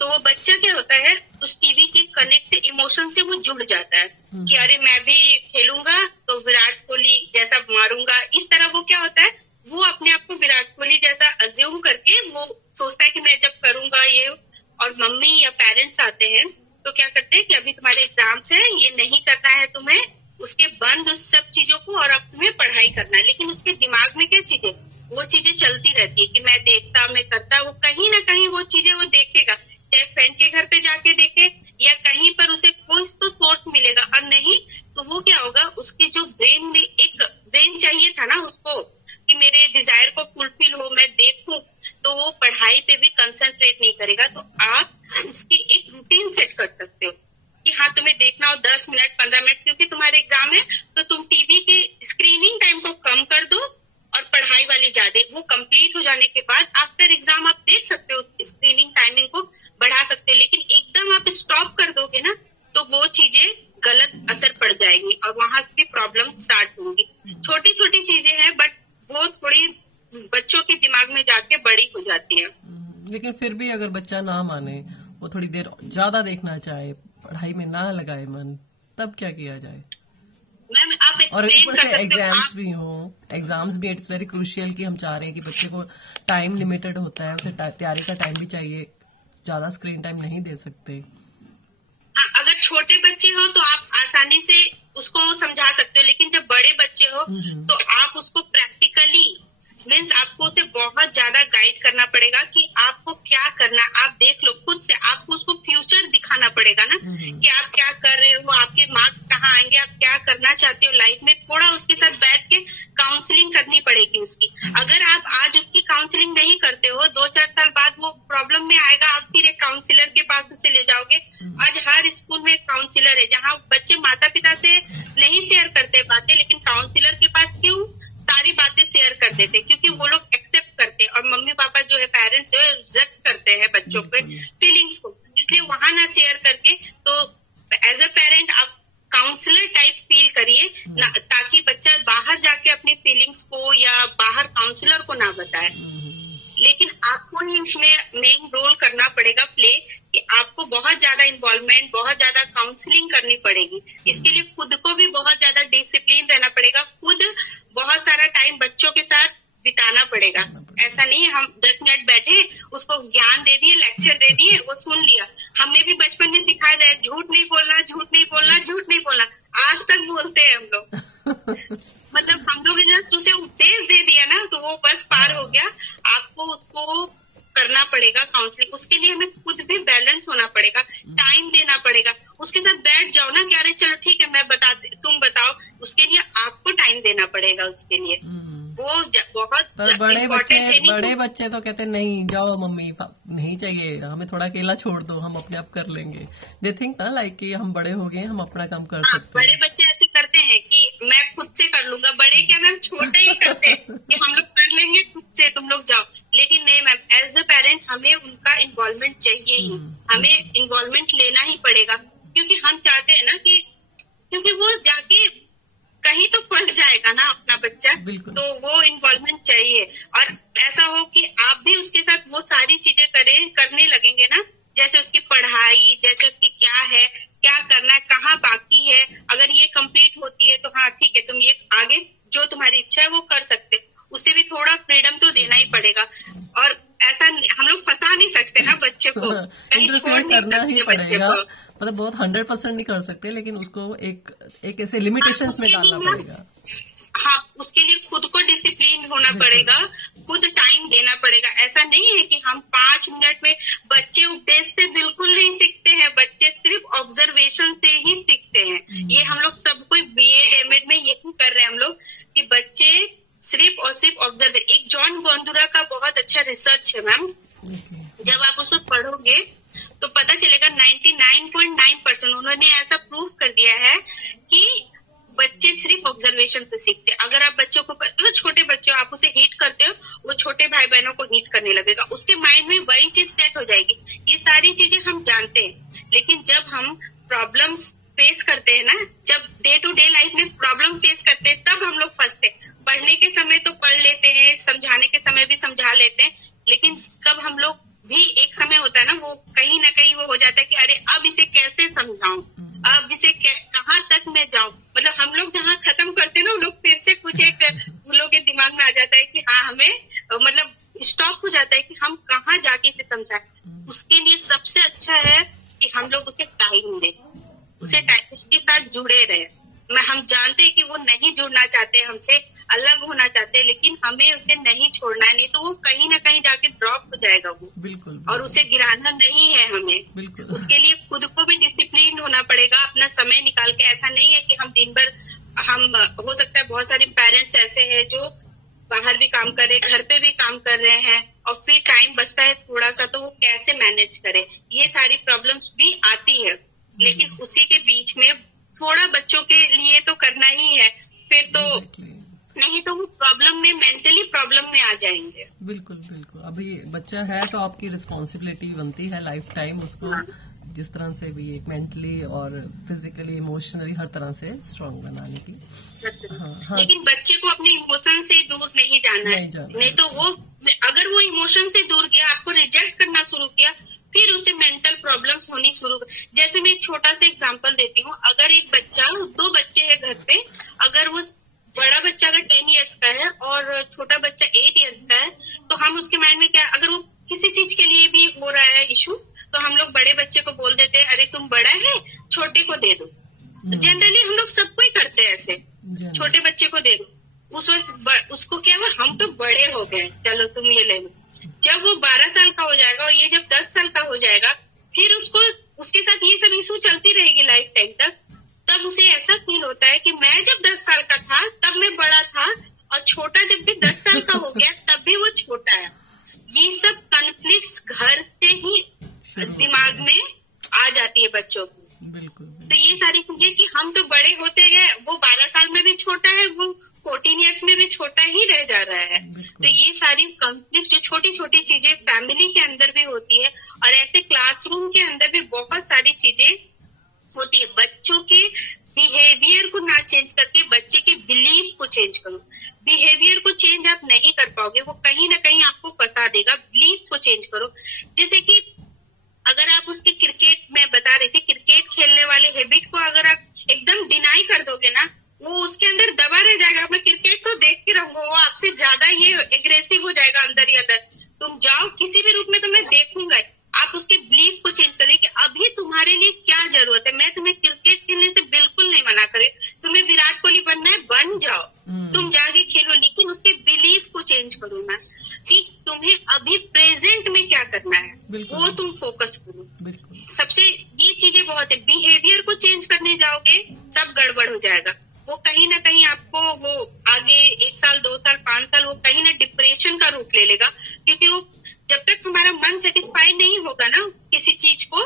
तो वो बच्चा क्या होता है, उस टीवी के कनेक्ट से, इमोशन से वो जुड़ जाता है कि अरे मैं भी खेलूंगा तो विराट कोहली जैसा मारूंगा। इस तरह वो क्या होता है, वो अपने आप को विराट कोहली जैसा अज्यूम करके वो सोचता है कि मैं जब करूंगा ये। और मम्मी या पेरेंट्स आते हैं तो क्या करते हैं कि अभी तुम्हारे एग्जाम्स है, ये नहीं करना है तुम्हें, उसके बंद उस सब चीजों को, और अब तुम्हें पढ़ाई करना है। लेकिन उसके दिमाग में क्या चीजें, वो चीजें चलती रहती है कि मैं देखता, मैं करता। वो कहीं ना कहीं वो चीजें वो देखेगा, चाहे फ्रेंड के घर पे जाके देखे या कहीं पर उसे कोई तो सोर्स मिलेगा, और नहीं तो वो क्या होगा, उसके जो ब्रेन में एक ब्रेन चाहिए था ना उसको कि मेरे डिजायर को फुलफिल हो, मैं देखूं, तो वो पढ़ाई पे भी कंसंट्रेट नहीं करेगा। तो आप उसकी एक रूटीन सेट कर सकते हो कि हाँ तुम्हें देखना हो 10 मिनट 15 मिनट, क्योंकि तुम्हारे एग्जाम है, तो तुम टीवी के स्क्रीनिंग टाइम को कम कर दो और पढ़ाई वाली ज्यादा। वो कंप्लीट हो जाने के बाद आफ्टर एग्जाम आप देख सकते हो, स्क्रीनिंग टाइमिंग को बढ़ा सकते हो। लेकिन एकदम आप स्टॉप कर दोगे ना, तो वो चीजें गलत असर पड़ जाएगी और वहां से भी प्रॉब्लम स्टार्ट होंगी। छोटी छोटी चीजें हैं, बट वो थोड़ी बच्चों के दिमाग में जाके बड़ी हो जाती है। लेकिन फिर भी अगर बच्चा ना माने, वो थोड़ी देर ज्यादा देखना चाहे, पढ़ाई में ना लगाए मन, तब क्या किया जाए? मैम आप और एक्सप्लेन ऊपर कर से सकते हो। एग्जाम्स भी इट्स वेरी क्रूशियल कि हम चाह रहे हैं कि बच्चे को टाइम लिमिटेड होता है, उसे तैयारी का टाइम भी चाहिए, ज्यादा स्क्रीन टाइम नहीं दे सकते। अगर छोटे बच्चे हो तो आप आसानी से उसको समझा सकते हो, लेकिन जब बड़े बच्चे हो तो आप उसको प्रैक्टिकली मीन्स आपको उसे बहुत ज्यादा गाइड करना पड़ेगा कि आपको क्या करना। आप देख लो खुद से, आपको उसको फ्यूचर दिखाना पड़ेगा ना कि आप क्या कर रहे हो, आपके मार्क्स कहाँ आएंगे, आप क्या करना चाहते हो लाइफ में। थोड़ा उसके साथ बैठ के काउंसलिंग करनी पड़ेगी उसकी। अगर आप आज उसकी काउंसलिंग नहीं करते हो, 2-4 साल बाद वो प्रॉब्लम में आएगा, आप फिर एक काउंसलर के पास उसे ले जाओगे। आज हर स्कूल में एक काउंसलर है, जहाँ बच्चे माता पिता से नहीं शेयर करते बातें, लेकिन काउंसलर के पास क्यों सारी बातें शेयर कर देते, क्योंकि वो लोग एक्सेप्ट करते हैं। और मम्मी पापा जो है, पेरेंट्स जो है, रिजेक्ट करते हैं बच्चों के फीलिंग्स को, इसलिए वहां ना शेयर करके। तो एज अ पेरेंट आप काउंसलर टाइप फील करिए, ताकि बच्चा बाहर जाके अपनी फीलिंग्स को या बाहर काउंसलर को ना बताए। लेकिन आपको ही इसमें मेन रोल करना पड़ेगा प्ले, कि आपको बहुत ज्यादा इन्वॉल्वमेंट, बहुत ज्यादा काउंसलिंग करनी पड़ेगी। इसके लिए खुद को भी बहुत ज्यादा डिसिप्लिन रहना पड़ेगा, खुद बहुत सारा टाइम बच्चों के साथ बिताना पड़ेगा। ऐसा नहीं हम 10 मिनट बैठे, उसको ज्ञान दे दिए, लेक्चर दे दिए, वो सुन लिया। हमें भी बचपन में सिखाया जाए झूठ नहीं बोलना, झूठ नहीं बोलना, झूठ नहीं बोलना, आज तक बोलते हैं हम लोग। मतलब हम लोग जब उसे उपदेश दे दिया ना, तो वो बस पार हो गया। आपको उसको करना पड़ेगा काउंसलिंग, उसके लिए हमें खुद भी बैलेंस होना पड़ेगा, टाइम देना पड़ेगा। उसके साथ बैठ जाओ ना कि अरे चलो ठीक है मैं बताते, तुम बताओ, उसके लिए आपको टाइम देना पड़ेगा उसके लिए। वो बहुत बड़े बच्चे तो कहते नहीं जाओ मम्मी, नहीं चाहिए हमें, थोड़ा अकेला छोड़ दो, हम अपने आप कर लेंगे। दे थिंक ना लाइक कि हम बड़े हो गए, हम अपना काम कर सकते हैं। बड़े बच्चे ऐसे करते हैं कि मैं खुद से कर लूंगा। बड़े क्या मैम, छोटे ही करते हैं कि हम लोग कर लेंगे खुद से, तुम लोग जाओ। लेकिन नहीं मैम, एज अ पेरेंट हमें उनका इन्वॉल्वमेंट चाहिए ही, हमें इन्वॉल्वमेंट लेना ही पड़ेगा, क्योंकि हम चाहते हैं ना कि, क्योंकि वो जाके कहीं तो फंस जाएगा ना अपना बच्चा, तो वो इन्वॉल्वमेंट चाहिए। और ऐसा हो कि आप भी उसके साथ वो सारी चीजें करने लगेंगे ना, जैसे उसकी पढ़ाई, जैसे उसकी क्या है, क्या करना है, कहाँ बाकी है। अगर ये कंप्लीट होती है तो हाँ ठीक है, तुम ये आगे जो तुम्हारी इच्छा है वो कर सकते। उसे भी थोड़ा फ्रीडम तो देना ही पड़ेगा। और ऐसा हम लोग फंसा नहीं सकते ना बच्चे को, कहीं छोड़ नहीं सकते बच्चे को। मतलब बहुत 100% नहीं कर सकते, लेकिन उसको एक ऐसे लिमिटेशंस में डालना पड़ेगा। हाँ, उसके लिए खुद को डिसिप्लिन होना पड़ेगा, खुद टाइम देना पड़ेगा। ऐसा नहीं है कि हम 5 मिनट में, बच्चे उपदेश से बिल्कुल नहीं सीखते हैं, बच्चे सिर्फ ऑब्जर्वेशन से ही सीखते हैं। ये हम लोग सब कोई BEd MAd में यही कर रहे हैं हम लोग, कि बच्चे सिर्फ और सिर्फ ऑब्जर्व। एक जॉन गोंदुरा का बहुत अच्छा रिसर्च है मैम, जब आप उसको पढ़ोगे तो पता चलेगा 99.9% उन्होंने ऐसा प्रूव कर दिया है कि बच्चे सिर्फ ऑब्जर्वेशन से सीखते हैं। अगर आप बच्चों को, अगर छोटे बच्चे हो आप उसे हीट करते हो, वो छोटे भाई बहनों को हीट करने लगेगा, उसके माइंड में वही चीज सेट हो जाएगी। ये सारी चीजें हम जानते हैं, लेकिन जब हम प्रॉब्लम्स फेस करते हैं ना, जब डे टू डे लाइफ में प्रॉब्लम फेस करते हैं, तब हम लोग फंसते हैं। पढ़ने के समय तो पढ़ लेते हैं, समझाने के समय भी समझा लेते हैं, लेकिन तब हम लोग भी एक समय होता है ना, वो कहीं ना कहीं वो हो जाता है कि अरे अब इसे कैसे समझाऊं, अब इसे कहाँ तक मैं जाऊं। मतलब हम लोग जहाँ खत्म करते हैं ना, वो लोग फिर से कुछ एक उन लोग के दिमाग में आ जाता है कि हाँ हमें मतलब स्टॉप हो जाता है कि हम कहाँ जाके इसे समझाएं। उसके लिए सबसे अच्छा है कि हम लोग उसे टाइम दें, उसके साथ जुड़े रहे। हम जानते हैं कि वो नहीं जुड़ना चाहते, हमसे अलग होना चाहते हैं, लेकिन हमें उसे नहीं छोड़ना है, नहीं तो वो कहीं ना कहीं जाके ड्रॉप हो जाएगा वो। बिल्कुल। और उसे गिराना नहीं है हमें। बिल्कुल। उसके लिए खुद को भी डिसिप्लिन होना पड़ेगा, अपना समय निकाल के। ऐसा नहीं है कि हम दिन भर, हम हो सकता है बहुत सारे पेरेंट्स ऐसे हैं जो बाहर भी काम कर रहे हैं, घर पे भी काम कर रहे हैं, और फिर टाइम बचता है थोड़ा सा, तो वो कैसे मैनेज करे, ये सारी प्रॉब्लम्स भी आती है। लेकिन उसी के बीच में थोड़ा बच्चों के लिए तो करना ही है, फिर तो नहीं तो वो प्रॉब्लम में, मेंटली प्रॉब्लम में आ जाएंगे। बिल्कुल बिल्कुल। अभी बच्चा है तो आपकी रिस्पॉन्सिबिलिटी बनती है लाइफ टाइम उसको जिस तरह से भी एक मेंटली और फिजिकली इमोशनली हर तरह से स्ट्रांग बनाने की। हाँ। लेकिन बच्चे को अपने इमोशन से दूर नहीं जाना है, नहीं तो वो अगर वो इमोशन से दूर गया, आपको रिजेक्ट करना शुरू किया, फिर उसे मेंटल प्रॉब्लम्स होनी शुरू। जैसे मैं एक छोटा सा एग्जांपल देती हूँ। अगर एक बच्चा, 2 बच्चे हैं घर पे, अगर वो बड़ा बच्चा अगर 10 इयर्स का है और छोटा बच्चा 8 इयर्स का है, तो हम उसके माइंड में क्या, अगर वो किसी चीज के लिए भी हो रहा है इशू, तो हम लोग बड़े बच्चे को बोल देते हैं अरे तुम बड़ा है, छोटे को दे दो। जनरली हम लोग सबको ही करते हैं ऐसे, छोटे बच्चे को दे दो। उस वक्त उसको क्या हुआ, हम तो बड़े हो गए, चलो तुम ये ले लो। जब वो 12 साल का हो जाएगा और ये जब 10 साल का हो जाएगा, फिर उसके साथ ये सब इशू चलती रहेगी लाइफ टाइम तक। तब उसे ऐसा फील होता है कि मैं जब 10 साल का था तब मैं बड़ा था, और छोटा जब भी 10 साल का हो गया तब भी वो छोटा है। ये सब कॉन्फ्लिक्ट्स घर से ही दिमाग में आ जाती है बच्चों को। बिल्कुल। तो ये सारी चीजें कि हम तो बड़े होते गए, वो 12 साल में भी छोटा है, वो 14 इयर्स में भी छोटा ही रह जा रहा है। तो ये सारी कॉन्फ्लिक्ट, जो छोटी छोटी चीजें फैमिली के अंदर भी होती है, और ऐसे क्लासरूम के अंदर भी बहुत सारी चीजें होती है। बच्चों के बिहेवियर को ना चेंज करके बच्चे के बिलीफ को चेंज करो। बिहेवियर को चेंज आप नहीं कर पाओगे, वो कहीं ना कहीं आपको फंसा देगा। बिलीफ को चेंज करो। जैसे कि अगर आप उसके क्रिकेट में बता रहे थे, क्रिकेट खेलने वाले हैबिट को अगर आप एकदम डिनाई कर दोगे ना, वो उसके अंदर दबा रह जाएगा। मैं क्रिकेट तो देख के रहूंगा, वो आपसे ज्यादा ये एग्रेसिव हो जाएगा अंदर ही अंदर। तुम जाओ किसी भी रूप में तो मैं देखूंगा। आप उसके बिलीफ को चेंज करें कि अभी तुम्हारे लिए क्या जरूरत है। मैं तुम्हें क्रिकेट खेलने से बिल्कुल नहीं मना करे, तुम्हें विराट कोहली बनना है बन जाओ, तुम जाके खेलो, लेकिन उसके बिलीफ को चेंज करो ना, कि तुम्हें अभी प्रेजेंट में क्या करना है, वो तुम फोकस करो। सबसे ये चीजें बहुत है। बिहेवियर को चेंज करने जाओगे सब गड़बड़ हो जाएगा। वो कहीं ना कहीं आपको वो आगे 1 साल 2 साल 5 साल वो कहीं ना डिप्रेशन का रूप ले लेगा, क्योंकि वो जब तक हमारा मन सेटिस्फाई नहीं होगा ना किसी चीज को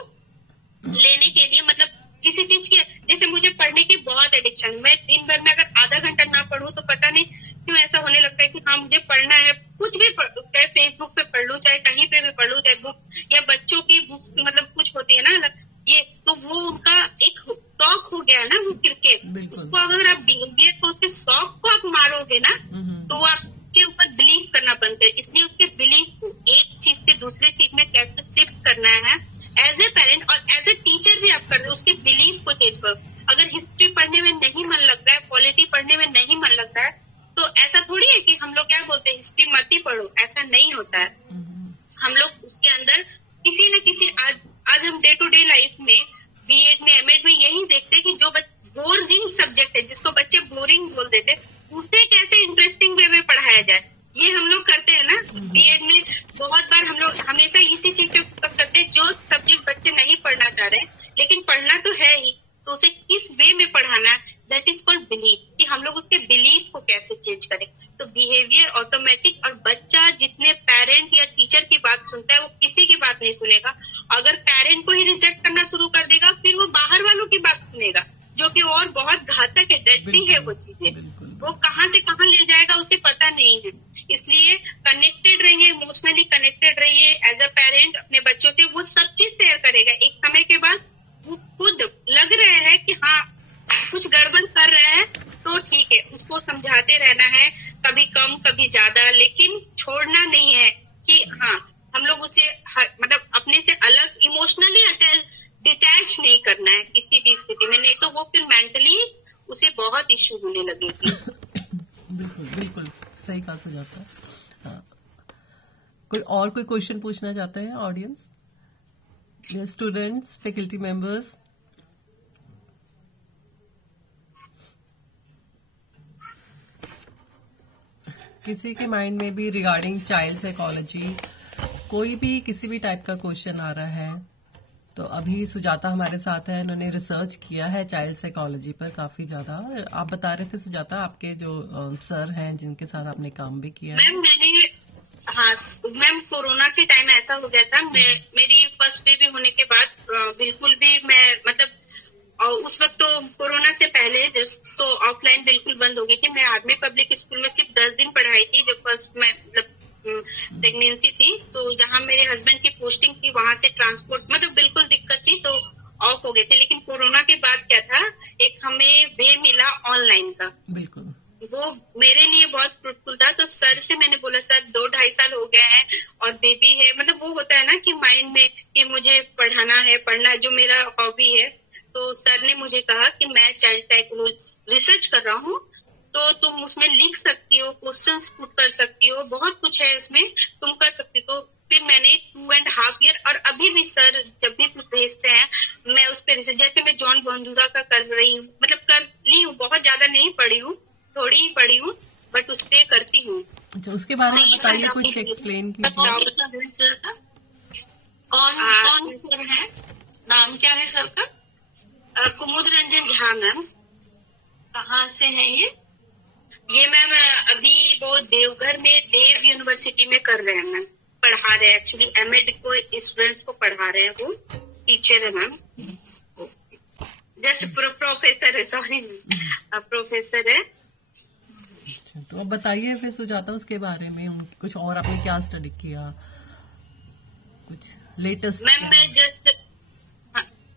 लेने के लिए, मतलब किसी चीज की, जैसे मुझे पढ़ने की बहुत एडिक्शन, मैं दिन भर में अगर आधा घंटा ना पढूं तो पता नहीं क्यों ऐसा होने लगता है कि हाँ मुझे पढ़ना है। कुछ भी चाहे फेसबुक पे पढ़ लूं, चाहे कहीं पे भी पढ़ लूं, चाहे बुक या बच्चों की बुक्स, मतलब कुछ होती है ना ये, तो वो उनका एक शौक हो गया ना वो क्रिकेट। तो अगर आप बिहेवियर को, उसके शौक को आप मारोगे ना, तो वो आपके ऊपर बिलीव करना बनता है। इसलिए उसके बिलीव को एक चीज से दूसरे चीज में कैसे शिफ्ट करना है, एज ए पेरेंट और एज ए टीचर भी आप कर रहे हो, उसके बिलीव को चेंज करो। अगर हिस्ट्री पढ़ने में नहीं मन लगता है, पॉलिटी पढ़ने में नहीं मन लगता है, तो ऐसा थोड़ी है कि हम लोग क्या बोलते हैं हिस्ट्री मत ही पढ़ो, ऐसा नहीं होता है। हम लोग उसके अंदर किसी न किसी, आज हम डे टू डे लाइफ में बीएड में एमएड में यही देखते हैं कि जो बोरिंग सब्जेक्ट है, जिसको बच्चे बोरिंग बोल देते, उसे कैसे इंटरेस्टिंग वे में पढ़ाया जाए, ये हम लोग करते हैं ना। बीएड में बहुत बार हम लोग हमेशा इसी चीज पे फोकस करते हैं, जो सब्जेक्ट बच्चे नहीं पढ़ना चाह रहे हैं लेकिन पढ़ना तो है ही, तो उसे किस वे में पढ़ाना है, दैट इज कॉल्ड बिलीफ, कि हम लोग उसके बिलीफ को कैसे चेंज करें। तो बिहेवियर ऑटोमेटिक, और बच्चा जितने पेरेंट या टीचर की बात सुनता है वो किसी की बात नहीं सुनेगा। अगर पेरेंट को ही रिजेक्ट करना शुरू कर देगा, फिर वो बाहर वालों की बात सुनेगा, जो कि और बहुत घातक है, डेडली कनेक्टेड रहिए एज अ पेरेंट अपने बच्चों से, वो सब चीज शेयर करेगा। एक समय के बाद वो खुद लग रहा है कि हाँ कुछ गड़बड़ कर रहे हैं तो ठीक है, उसको समझाते रहना है, कभी कम कभी ज्यादा, लेकिन छोड़ना नहीं है कि हाँ हम लोग उसे मतलब अपने से अलग इमोशनली डिटैच नहीं करना है किसी भी स्थिति में, नहीं तो वो फिर मेंटली उसे बहुत इश्यू होने लगेगी। बिल्कुल बिल्कुल सही कहा सुजाता। हाँ, कोई क्वेश्चन पूछना चाहते हैं ऑडियंस, स्टूडेंट्स, फैकल्टी मेंबर्स? किसी के माइंड में भी रिगार्डिंग चाइल्ड साइकोलॉजी कोई भी किसी भी टाइप का क्वेश्चन आ रहा है तो अभी सुजाता हमारे साथ है, उन्होंने रिसर्च किया है चाइल्ड साइकोलॉजी पर काफी ज्यादा। आप बता रहे थे सुजाता आपके जो सर हैं जिनके साथ आपने काम भी किया है। मैम कोरोना के टाइम ऐसा हो गया था, मेरी फर्स्ट बेबी होने के बाद बिल्कुल भी मैं मतलब उस वक्त तो कोरोना से पहले जस्ट तो ऑफलाइन बिल्कुल बंद हो गई थी। मैं आर्मी पब्लिक स्कूल में सिर्फ 10 दिन पढ़ाई थी जब फर्स्ट में मतलब प्रेगनेंसी थी, तो जहाँ मेरे हस्बैंड की पोस्टिंग थी वहां से ट्रांसपोर्ट मतलब बिल्कुल दिक्कत थी, तो ऑफ हो गए थे। लेकिन कोरोना के बाद क्या था, एक हमें वे मिला ऑनलाइन का, बिल्कुल वो मेरे लिए बहुत फ्रूटफुल था। तो सर से मैंने बोला सर 2-2.5 साल हो गए हैं और बेबी है, मतलब वो होता है ना कि माइंड में कि मुझे पढ़ाना है, पढ़ना जो मेरा हॉबी है। तो सर ने मुझे कहा कि मैं चाइल्ड साइकोलॉजी रिसर्च कर रहा हूँ, तो तुम उसमें लिख सकती हो, क्वेश्चंस पुट कर सकती हो, बहुत कुछ है इसमें, तुम कर सकती हो। तो फिर मैंने 2.5 ईयर और अभी भी सर जब भी कुछ भेजते हैं मैं उस पर रिसर्च, जैसे मैं जॉन बोंधुरा का कर रही हूँ, मतलब कर ली हूँ, बहुत ज्यादा नहीं पढ़ी हूँ, थोड़ी ही पढ़ी हूँ, बट उस पर करती हूँ। अच्छा, उसके बारे में बताइए, कुछ एक्सप्लेन कीजिए। कौन सर है, नाम क्या है सर का? कुमुद रंजन झा मैम। कहाँ से है ये मैम अभी वो देवघर में देव यूनिवर्सिटी में कर रहे हैं मैम, पढ़ा रहे हैं, एक्चुअली एमएड को स्टूडेंट्स को पढ़ा रहे हैं, वो टीचर है मैम, जैसे प्रोफेसर है, सॉरी प्रोफेसर है। तो अब बताइए फिर सुजाता उसके बारे में, कुछ और आपने क्या स्टडी किया, कुछ लेटेस्ट? मैम मैं जस्ट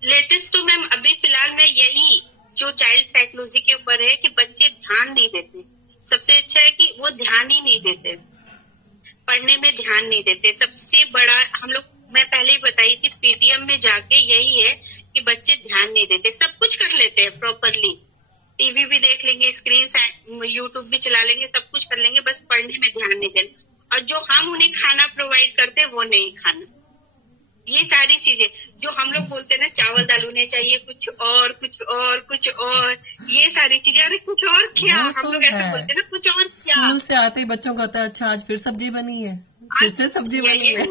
लेटेस्ट तो मैम अभी फिलहाल में यही जो चाइल्ड साइकोलॉजी के ऊपर है कि बच्चे ध्यान नहीं देते। सबसे अच्छा है कि वो ध्यान ही नहीं देते, पढ़ने में ध्यान नहीं देते। सबसे बड़ा हम लोग, मैं पहले ही बताई थी पीटीएम में जाके, यही है कि बच्चे ध्यान नहीं देते। सब कुछ कर लेते हैं प्रॉपरली, टीवी भी देख लेंगे, स्क्रीन यूट्यूब भी चला लेंगे, सब कुछ कर लेंगे, बस पढ़ने में ध्यान नहीं देते। और जो हम उन्हें खाना प्रोवाइड करते हैं वो नहीं खाना। ये सारी चीजें जो हम लोग बोलते हैं ना, चावल दाल होने चाहिए, कुछ और कुछ और कुछ और, ये सारी चीजें, अरे कुछ और क्या, हम लोग ऐसे बोलते हैं ना, कुछ और क्या। स्कूल से आते ही बच्चों का होता है अच्छा आज फिर सब्जी बनी है, फिर से सब्जी बनी है।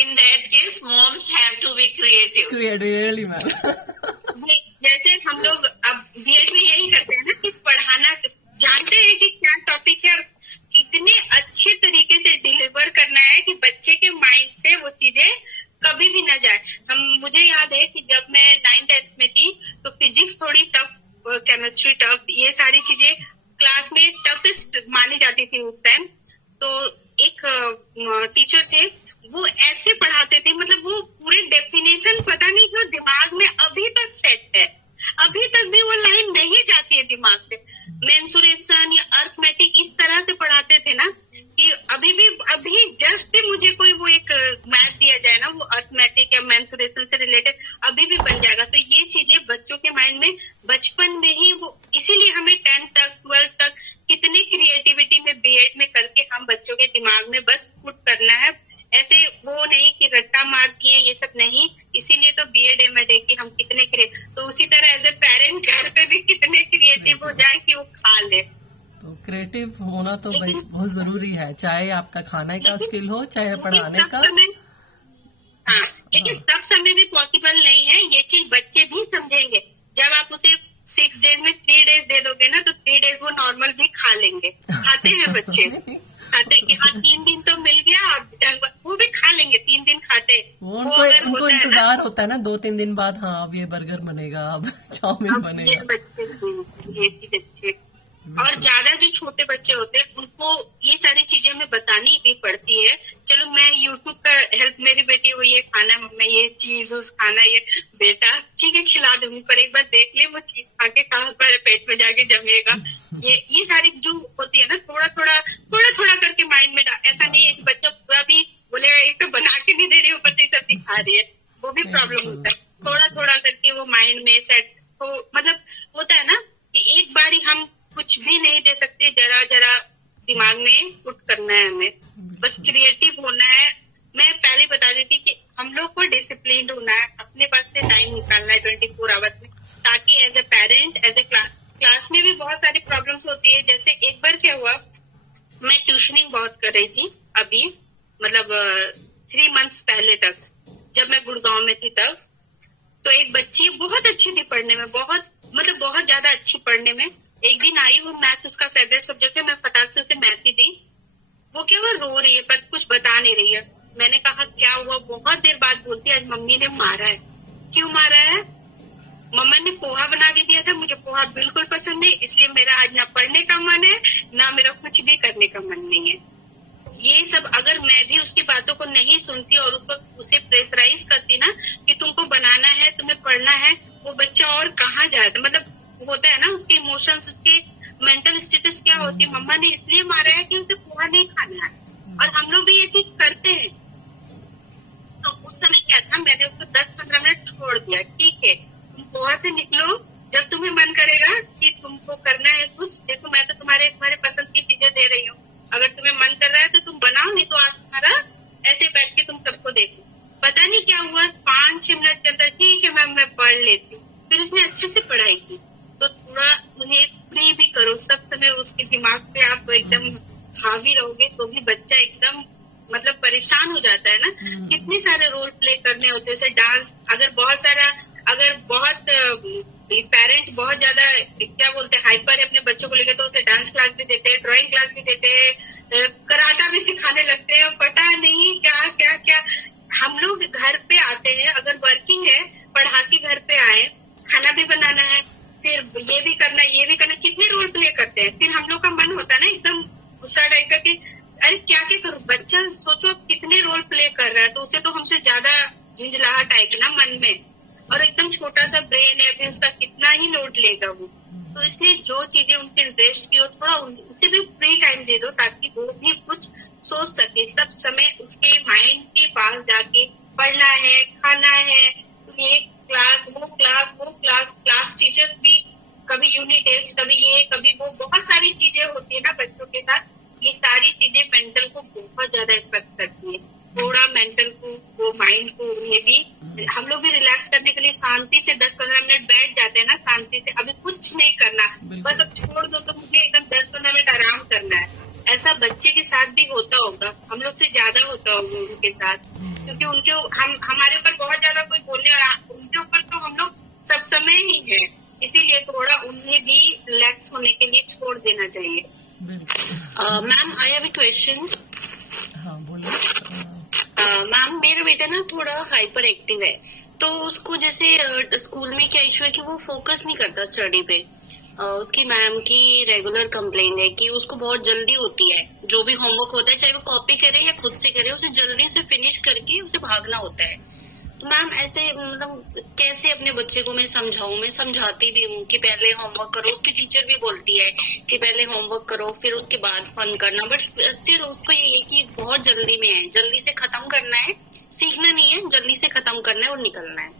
In that case, moms have to be creative. Really, ma'am. जैसे हम लोग अब बीएड में यही करते हैं ना कि पढ़ाना, जानते हैं कि क्या टॉपिक है और इतने अच्छे तरीके से डिलीवर करना है कि बच्चे के माइंड से वो चीजें कभी भी ना जाए। मुझे याद है कि जब मैं 9th-10th में थी तो फिजिक्स थोड़ी टफ, केमिस्ट्री टफ, ये सारी चीजें क्लास में टफेस्ट मानी जाती थी उस टाइम। तो एक टीचर थे, वो ऐसे पढ़ाते थे, मतलब वो पूरे डेफिनेशन पता नहीं क्यों दिमाग में अभी तक सेट है, अभी तक भी वो लाइन नहीं जाती है दिमाग से। मेंसुरेशन या अर्थमेटिक इस तरह से पढ़ाते थे ना कि अभी जस्ट भी मुझे कोई वो एक मैथ दिया जाए ना, वो अर्थमेटिक या मेंसुरेशन से रिलेटेड अभी भी बन जाएगा। तो ये चीजें बच्चों के माइंड में बचपन में ही वो, इसीलिए हमें 10th तक 12th तक कितने क्रिएटिविटी में बीएड में करके हम बच्चों के दिमाग में बस पुट करना है, ऐसे वो नहीं कि रट्टा मार दिए, ये सब नहीं। इसीलिए तो बीएड एमएड है कि हम कितने तो उसी तरह एज ए पेरेंट घर पे भी कितने क्रिएटिव हो जाए कि वो खा ले। तो क्रिएटिव होना तो भाई बहुत जरूरी है, चाहे आपका खाने का स्किल हो चाहे पढ़ाने का। हाँ, लेकिन सब समय भी पॉसिबल नहीं है, ये चीज बच्चे भी समझेंगे। जब आप उसे 6 डेज में 3 डेज दे दोगे ना, तो 3 डेज वो नॉर्मल भी खा लेंगे, खाते हैं बच्चे, खाते हैं कि हाँ 3 दिन तो मिल गया, और वो भी खा लेंगे, 3 दिन खाते। उनको इंतजार होता है ना 2-3 दिन बाद, हाँ अब ये बर्गर बनेगा, अब चाउमीन बनेगा। ये बच्चे, ये चीज अच्छे। और ज्यादा जो छोटे बच्चे होते हैं उनको ये सारी चीजें चीजें हमें बतानी भी पड़ती है। चलो मैं यूट्यूब का हेल्प, मेरी बेटी वो ये खाना मम्मी, ये चीज उस खाना, ये बेटा ठीक है खिला दूंगी, पर एक बार देख ले वो चीज खा के कहाँ पर पेट में जाके जमेगा। ये सारी जो होती है ना, थोड़ा थोड़ा करके माइंड में ऐसा नहीं है कि बच्चा पूरा भी बोलेगा एक तो बना के नहीं दे रही, ऊपर से सब दिखा रही है, वो भी प्रॉब्लम होता है। थोड़ा करके वो माइंड में सेट हो, मतलब होता है ना कि एक बार ही हम कुछ भी नहीं दे सकते, जरा दिमाग में पुट करना है हमें, बस क्रिएटिव होना है। मैं पहले बता देती कि हम लोग को डिसिप्लिन होना है, अपने पास से टाइम निकालना है 24 आवर्स में, ताकि as a parent, as a class में भी बहुत सारी प्रॉब्लम्स होती है। जैसे एक बार क्या हुआ, मैं ट्यूशनिंग बहुत कर रही थी अभी, मतलब 3 मंथ्स पहले तक, जब मैं गुड़गांव में थी तब। तो एक बच्ची बहुत अच्छी थी पढ़ने में, बहुत ज्यादा अच्छी पढ़ने में। एक दिन आई, वो मैथ्स उसका फेवरेट सब्जेक्ट है, मैं फटाक से उसे मैथ ही दी। वो क्या, वो रो रही है पर कुछ बता नहीं रही है। मैंने कहा क्या हुआ, बहुत देर बाद बोलती है आज मम्मी ने मारा है। क्यों मारा है? मम्मा ने पोहा बना के दिया था, मुझे पोहा बिल्कुल पसंद नहीं, इसलिए मेरा आज ना पढ़ने का मन है ना मेरा कुछ भी करने का मन नहीं है। ये सब अगर मैं भी उसकी बातों को नहीं सुनती और उस वक्त उसे प्रेशराइज करती ना कि तुमको बनाना है, तुम्हें पढ़ना है, वो बच्चा और कहाँ जाता। मतलब होता है ना, उसके इमोशंस, उसके मेंटल स्टेटस क्या होती है, मम्मा ने इसलिए मारा है कि उसे पोहा नहीं खाना है, और हम लोग भी ये चीज करते हैं। तो उस समय क्या था, मैंने उसको 10-15 मिनट छोड़ दिया, ठीक है तुम पोहा से निकलो, जब तुम्हें मन करेगा कि तुमको करना है कुछ, देखो मैं तो तुम्हारे पसंद की चीजें दे रही हूँ, अगर तुम्हें मन कर रहा है तो तुम बनाओ, नहीं तो आज तुम्हारा ऐसे बैठ के तुम सबको देखो। पता नहीं क्या हुआ, 5-6 मिनट के अंदर ठीक है मैम मैं पढ़ लेती हूँ। फिर उसने अच्छे से पढ़ाई की। तो थोड़ा उन्हें फ्री भी करो, सब समय उसके दिमाग पे आप एकदम हावी रहोगे तो भी बच्चा एकदम मतलब परेशान हो जाता है ना। कितने सारे रोल प्ले करने होते हैं, जैसे डांस, अगर बहुत पेरेंट बहुत ज्यादा क्या बोलते हैं हाइपर है अपने बच्चों को लेकर, तो उसे डांस क्लास भी देते हैं, ड्राइंग क्लास भी देते हैं, कराटा भी सिखाने लगते हैं, पता नहीं क्या क्या क्या। हम लोग घर पे आते हैं, अगर वर्किंग है, पढ़ा के घर पे आए, खाना भी बनाना है, फिर ये भी करना कितने रोल प्ले करते हैं। फिर हम लोग का मन होता है ना एकदम गुस्सा टाइप का कि अरे क्या करूं। बच्चा सोचो कितने रोल प्ले कर रहा है, तो उसे तो हमसे ज्यादा झंझलाहट आएगी ना मन में, और एकदम छोटा सा ब्रेन है, अभी उसका कितना ही लोड लेगा वो। तो इसलिए जो चीजें उनके इंटरेस्ट की हो, थोड़ा उसे भी फ्री टाइम दे दो, ताकि वो भी कुछ सोच सके। सब समय उसके माइंड के पास जाके पढ़ना है, खाना है, ये क्लास वो क्लास टीचर्स भी कभी यूनिट टेस्ट, कभी ये कभी वो, बहुत सारी चीजें होती है ना बच्चों के साथ। ये सारी चीजें मेंटल को बहुत ज्यादा इफेक्ट करती है। थोड़ा मेंटल को, वो माइंड को, उन्हें भी, हम लोग भी रिलैक्स करने के लिए शांति से 10-15 मिनट बैठ जाते हैं ना, शांति से, अभी कुछ नहीं करना, बस अब छोड़ दो तो मुझे एकदम 10-15 मिनट आराम करना है। ऐसा बच्चे के साथ भी होता होगा, हम लोग से ज्यादा होता होगा उनके साथ, क्योंकि हमारे ऊपर बहुत ज्यादा कोई बोलने, और उनके ऊपर तो हम लोग सब समय ही है, इसीलिए थोड़ा उन्हें भी रिलैक्स होने के लिए छोड़ देना चाहिए। Ma'am I have a question. हाँ बोलिए। मैम मेरा बेटा ना थोड़ा हाइपर एक्टिव है, तो उसको जैसे स्कूल में क्या इशू है कि वो फोकस नहीं करता स्टडी पे। उसकी मैम की रेगुलर कंप्लेंट है कि उसको बहुत जल्दी होती है, जो भी होमवर्क होता है चाहे वो कॉपी करे या खुद से करे, उसे जल्दी से फिनिश करके उसे भागना होता है। तो मैम ऐसे मतलब कैसे अपने बच्चे को मैं समझाऊं? मैं समझाती भी हूँ कि पहले होमवर्क करो, उसकी टीचर भी बोलती है कि पहले होमवर्क करो फिर उसके बाद फन करना, बट स्टिल उसको ये है कि बहुत जल्दी में है, जल्दी से खत्म करना है, सीखना नहीं है, जल्दी से खत्म करना है और निकलना है,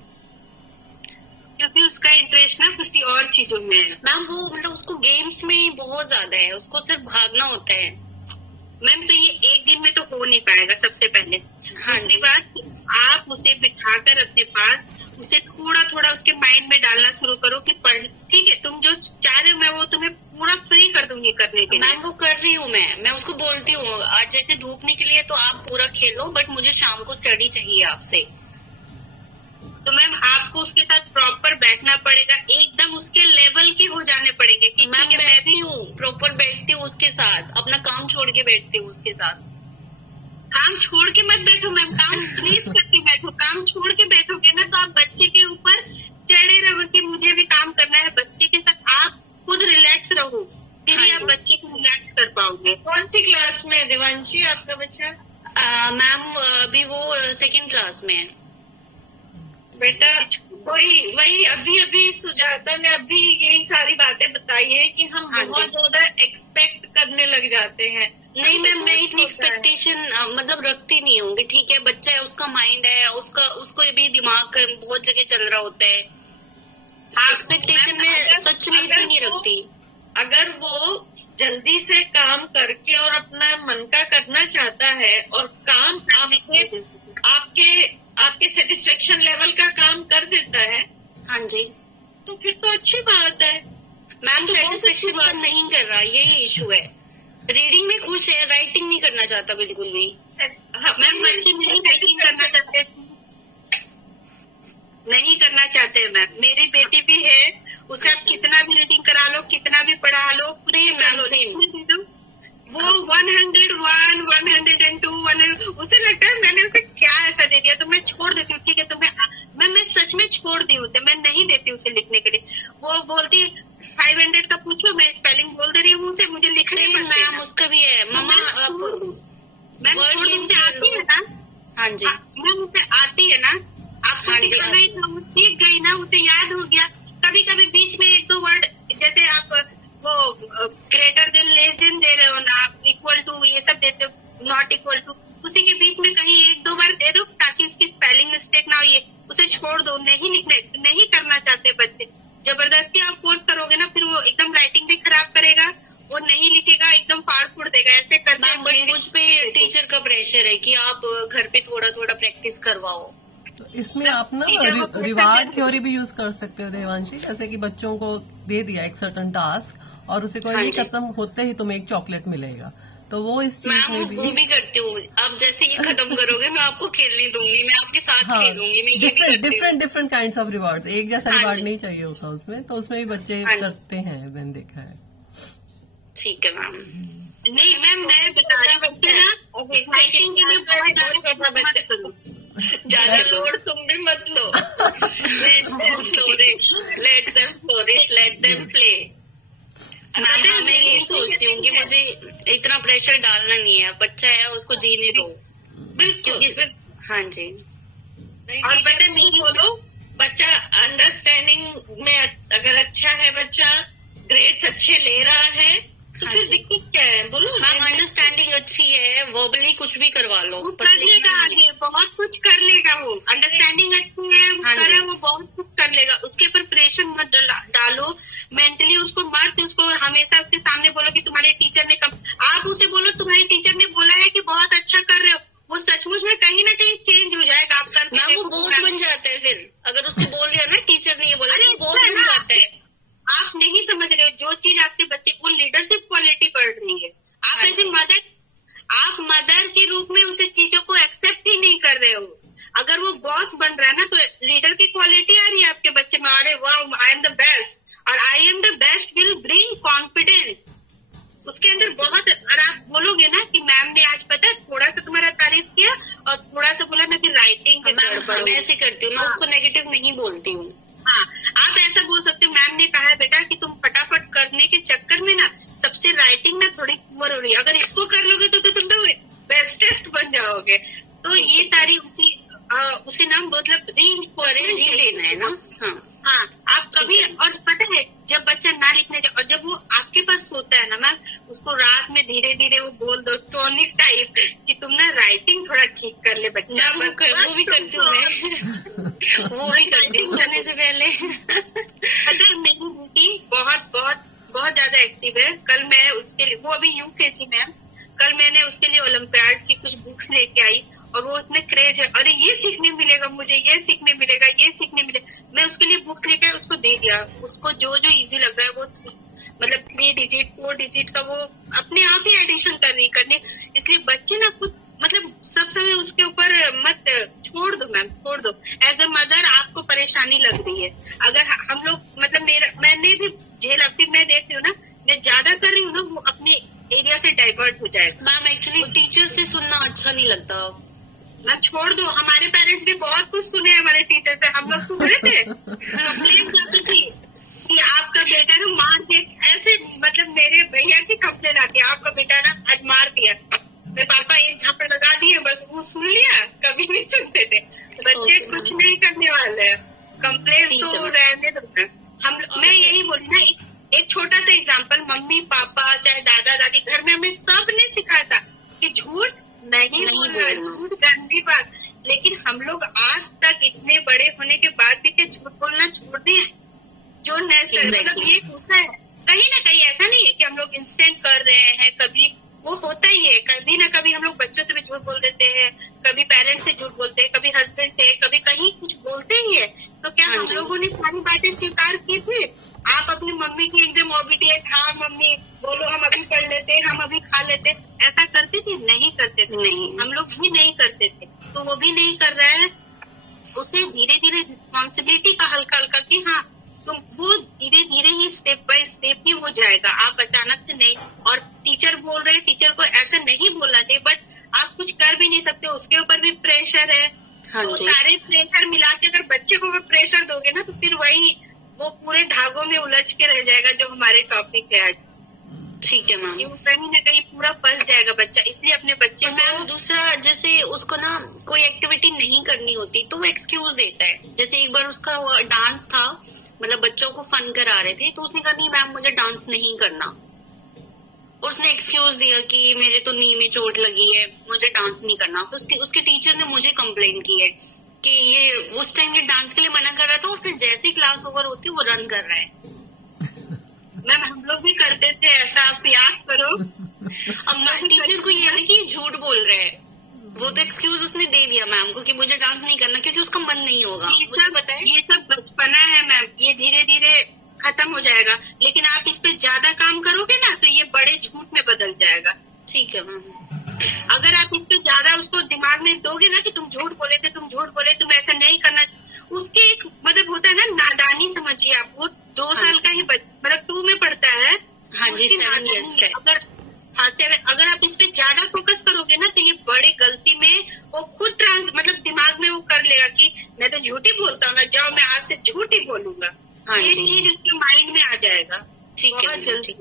क्योंकि उसका इंटरेस्ट ना किसी और चीजों में है। मैम वो मतलब उसको गेम्स में बहुत ज्यादा है, उसको सिर्फ भागना होता है। मैम तो ये एक दिन में तो हो नहीं पाएगा, सबसे पहले। दूसरी बात, आप उसे बिठाकर अपने पास उसे थोड़ा थोड़ा उसके माइंड में डालना शुरू करो कि पढ़, ठीक है तुम जो चाह रहे हो मैं वो तुम्हें पूरा फ्री कर दूंगी करने के लिए। मैम वो कर रही हूँ, मैं उसको बोलती हूँ आज जैसे धूप निकली है तो आप पूरा खेलो, बट मुझे शाम को स्टडी चाहिए आपसे। तो मैम आपको उसके साथ प्रॉपर बैठना पड़ेगा, एकदम उसके लेवल के हो जाने पड़ेंगे कि मैम मैं भी हूँ, प्रॉपर बैठती हूँ उसके साथ, अपना काम छोड़ के बैठती हूँ उसके साथ। काम छोड़ के मत बैठो मैम, काम प्लीज करके बैठो। काम छोड़ के बैठोगे ना तो आप बच्चे के ऊपर चढ़े रहो कि मुझे भी काम करना है। बच्चे के साथ आप खुद रिलैक्स रहो, फिर ही आप बच्चे को रिलैक्स कर पाओगे। कौन सी क्लास में है देवांशी आपका बच्चा? मैम अभी वो 2nd क्लास में है। बेटा वही अभी सुजाता ने अभी यही सारी बातें बताई है कि हम बहुत ज्यादा एक्सपेक्ट करने लग जाते हैं। नहीं मैम, मैं इतनी एक्सपेक्टेशन मतलब रखती नहीं होंगी। ठीक है, बच्चा है, उसका माइंड है, उसको भी दिमाग बहुत जगह चल रहा होता है। एक्सपेक्टेशन में सच में इतनी नहीं रखती। अगर वो जल्दी से काम करके और अपना मन का करना चाहता है और काम आपके सेटिस्फेक्शन लेवल का काम कर देता है, हाँ जी, तो फिर तो अच्छी बात है। मैम सेटिस्फेक्शन का नहीं कर रहा, यही इशू है। रीडिंग में खुश है, राइटिंग नहीं करना चाहता बिल्कुल भी। मैम बच्चे नहीं राइटिंग करना चाहते, नहीं करना चाहते हैं मैम। मेरी बेटी भी है, उसे आप कितना भी रीडिंग करा लो, कितना भी पढ़ा लो, वो 101, 102, उसे लगता है मैंने उसे क्या ऐसा दे दिया, तो मैं छोड़ देती हूँ। ठीक है, तो मैं सच में छोड़ दी उसे, मैं नहीं देती उसे लिखने के लिए। वो बोलती 500 का पूछो, मैं स्पेलिंग बोल दे रही हूँ उसे, मुझे लिखने मैम उसका भी है। मम्मा मैम उसे आती है ना? हाँ जी मैम, उसे आती है ना, आपको सिखाना ही था, वो सीख गई ना, उसे याद हो गया। कभी कभी बीच में 1-2 वर्ड, जैसे आप वो ग्रेटर देन, लेस देन दे रहे हो ना, आप इक्वल टू ये सब देते हो, नॉट इक्वल टू, उसी के बीच में कहीं 1-2 बार दे दो ताकि उसकी स्पेलिंग मिस्टेक ना हो। ये उसे छोड़ दो, नहीं करना चाहते बच्चे। जबरदस्ती आप फोर्स करोगे ना, फिर वो एकदम राइटिंग भी खराब करेगा, वो नहीं लिखेगा, एकदम फाड़ फूड़ देगा। ऐसे करते हैं। मुझ पे टीचर का प्रेशर है कि आप घर पे थोड़ा थोड़ा प्रैक्टिस करवाओ। तो इसमें आप ना रिवार्ड थ्योरी भी यूज कर सकते हो देवांशी। जैसे कि बच्चों को दे दिया एक सर्टन टास्क और उसे कोई नहीं खत्म होते ही तुम्हें एक चॉकलेट मिलेगा, तो वो इस चीज में भी वो भी करती हूँ। आप जैसे ये खत्म करोगे मैं आपको खेलने दूंगी, मैं आपके साथ खेलूंगी। मैं डिफरेंट काइंड ऑफ रिवार्ड, एक जैसा रिवार्ड नहीं चाहिए होता उसमें, तो उसमें भी बच्चे करते हैं, मैंने देखा है। ठीक है मैम। नहीं मैम, मैं बता रही बच्चे ना एक्साइटिंग के लिए बहुत बच्चे करो, ज्यादा लोड तुम भी मत लो। Let them flourish, let them play. मैं यही सोचती हूँ कि मुझे इतना प्रेशर डालना नहीं है, बच्चा है उसको जीने दो। बिल्कुल, हाँ जी। और पता नहीं बोलो, बच्चा अंडरस्टैंडिंग में अगर अच्छा है, बच्चा ग्रेड्स अच्छे ले रहा है, तो फिर दिक्कत क्या है? बोलो मैम, अंडरस्टैंडिंग अच्छी है, वर्बली कुछ भी करवा लो, वो कर लेगा आगे, बहुत कुछ कर लेगा। वो अंडरस्टैंडिंग अच्छी है, वो करे, वो बहुत कुछ कर लेगा। उसके ऊपर प्रेशर मत डालो, मेंटली उसको हमेशा उसके सामने बोलो कि तुम्हारे टीचर ने आप उसे बोलो तुम्हारे टीचर ने बोला है कि बहुत अच्छा कर रहे हो, वो सचमुच में कहीं ना कहीं चेंज हो जाएगा। आप करके वो बोझ बन जाता है। फिर अगर उसको बोल दिया ना टीचर ने ये बोला, वो बोझ बन जाता है। आप नहीं समझ रहे हो, जो चीज आपके बच्चे को लीडरशिप क्वालिटी पढ़ रही है, आप ऐसे मदर के रूप में उसे चीजों को एक्सेप्ट ही नहीं कर रहे हो। अगर वो बॉस बन रहा है ना, तो लीडर की क्वालिटी आ रही है आपके बच्चे में। अरे वाह, आई एम द बेस्ट, और I am the best will bring confidence उसके अंदर बहुत। और आप बोलोगे ना कि मैम ने आज पता थोड़ा सा तुम्हारा तारीफ किया और थोड़ा सा बोला ना कि राइटिंग मैं ऐसे करती हूँ, मैं उसको नेगेटिव नहीं बोलती हूँ। हाँ, आप ऐसा बोल सकते हो, मैम ने कहा है बेटा कि तुम फटाफट करने के चक्कर में ना सबसे राइटिंग में थोड़ी पुअर हो रही है, अगर इसको कर लोगे तो तुम तो बेस्टेस्ट बन जाओगे। तो ये सारी उसे ना मतलब रीइंफोर्समेंट ही देना है ना। हाँ, आप कभी, और पता है जब बच्चा ना लिखने जाए और जब वो आपके पास सोता है ना मैम, उसको रात में धीरे धीरे वो बोल दो टॉनिक टाइप कि तुम ना राइटिंग थोड़ा ठीक कर ले बच्चा। वो भी करती हूँ मैं, वो भी करती हूँ सोने से पहले। अगर मेरी बेटी बहुत ज्यादा एक्टिव है। कल मैं उसके लिए, वो अभी यूकेजी में, कल मैंने उसके लिए ओलंपियाड की कुछ बुक्स लेके आई और वो इतने क्रेज है, अरे ये सीखने मिलेगा मुझे, ये सीखने मिलेगा, ये सीखने मिलेगा। मैं उसके लिए बुक्स लेकर उसको दे दिया। उसको जो जो इजी लग रहा है वो मतलब 3 डिजिट 4 डिजिट का वो अपने आप ही एडिशन करनी। इसलिए बच्चे ना कुछ मतलब सब समय उसके ऊपर मत छोड़ दो मैम, छोड़ दो। एज अ मदर आपको परेशानी लग रही है, अगर हम लोग मतलब मैंने भी झेला, फिर मैं देख रही हूँ ना, मैं ज्यादा कर रही हूँ ना, वो अपने एरिया से डाइवर्ट हो जाएगा। मैम एक्चुअली टीचर से सुनना अच्छा नहीं लगता ना, छोड़ दो। हमारे पेरेंट्स ने बहुत कुछ सुने हमारे टीचर से, हम लोग सुन रहे थे, कंप्लेन करती थी कि आपका बेटा ना मार के ऐसे, मतलब मेरे भैया की कंप्लेन आती है, आपका बेटा ना आज मार दिया, मेरे पापा एक झापड़ लगा दिए, बस वो सुन लिया, कभी नहीं सुनते थे। बच्चे कुछ नहीं करने वाले हैं, कंप्लेन तो रहने दो। मैं यही बोली ना, एक छोटा सा एग्जाम्पल, मम्मी पापा चाहे दादा दादी घर में हमें सब ने सिखाया था कि झूठ नहीं बोलना, झूठ गंदी बात, लेकिन हम लोग आज तक इतने बड़े होने के बाद भी क्या झूठ बोलना छोड़ दिए? जो मतलब ये होता है कहीं ना कहीं, ऐसा नहीं है कि हम लोग इंस्टेंट कर रहे हैं, कभी वो होता ही है, कभी ना कभी हम लोग बच्चों से भी झूठ बोल देते हैं, कभी पेरेंट्स से झूठ बोलते हैं, कभी हस्बैंड से, कभी कहीं कुछ बोलते ही है। तो क्या हम लोगों ने सारी बातें स्वीकार की थी? आप अपनी मम्मी की एकदम ओबीडिएंट, हाँ मम्मी बोलो हम अभी पढ़ लेते, हम अभी खा लेते, ऐसा करते थे? नहीं करते थे, नहीं, हम लोग भी नहीं करते थे। तो वो भी नहीं कर रहा है, उसे धीरे धीरे रिस्पॉन्सिबिलिटी का हल्का हल्का कि हाँ तो वो धीरे धीरे ही स्टेप बाय स्टेप ही हो जाएगा, आप अचानक से नहीं। और टीचर बोल रहे हैं, टीचर को ऐसा नहीं बोलना चाहिए, बट आप कुछ कर भी नहीं सकते, उसके ऊपर भी प्रेशर है। तो सारे प्रेशर मिला के अगर बच्चे को भी प्रेशर दोगे ना, तो फिर वही वो पूरे धागों में उलझ के रह जाएगा, जो हमारे टॉपिक है आज। ठीक है मैम, कहीं न कहीं पूरा फंस जाएगा बच्चा, इसलिए अपने बच्चे को। दूसरा, जैसे उसको ना कोई एक्टिविटी नहीं करनी होती तो वो एक्सक्यूज देता है। जैसे एक बार उसका डांस था, मतलब बच्चों को फन करा रहे थे, तो उसने कहा नहीं मैम मुझे डांस नहीं करना। उसने एक्सक्यूज दिया कि मेरे तो नी में चोट लगी है, मुझे डांस नहीं करना। उसके टीचर ने मुझे कंप्लेंट की है कि ये उस टाइम ये डांस के लिए मना कर रहा था, और फिर जैसे ही क्लास ओवर होती वो रन कर रहा है। मैम हम लोग भी करते थे ऐसा, आप याद करो। अब टीचर को ये है कि झूठ बोल रहे हैं, वो तो एक्सक्यूज उसने दे दिया मैम को कि मुझे डांस नहीं करना, क्योंकि उसका मन नहीं होगा। ये सब बचपना है मैम, ये धीरे धीरे खत्म हो जाएगा, लेकिन आप इस पे ज्यादा काम करोगे ना तो ये बड़े झूठ में बदल जाएगा। ठीक है मैम। अगर आप इस पे ज्यादा उसको दिमाग में दोगे ना कि तुम झूठ बोले थे, तुम झूठ बोले, तुम ऐसा नहीं करना, उसके एक मतलब होता है ना नादानी, समझिए आप, वो 2 साल का ही मतलब 2 में पढ़ता है। हाँ जी, 7 years का। अगर आप इस पे ज्यादा फोकस करोगे ना तो ये बड़ी गलती में वो खुद मतलब दिमाग में वो कर लेगा कि मैं तो झूठ ही बोलता हूँ ना, जाओ मैं आज से झूठ ही बोलूंगा। ये चीज उसके माइंड में आ जाएगा। ठीक है, बहुत जल्दी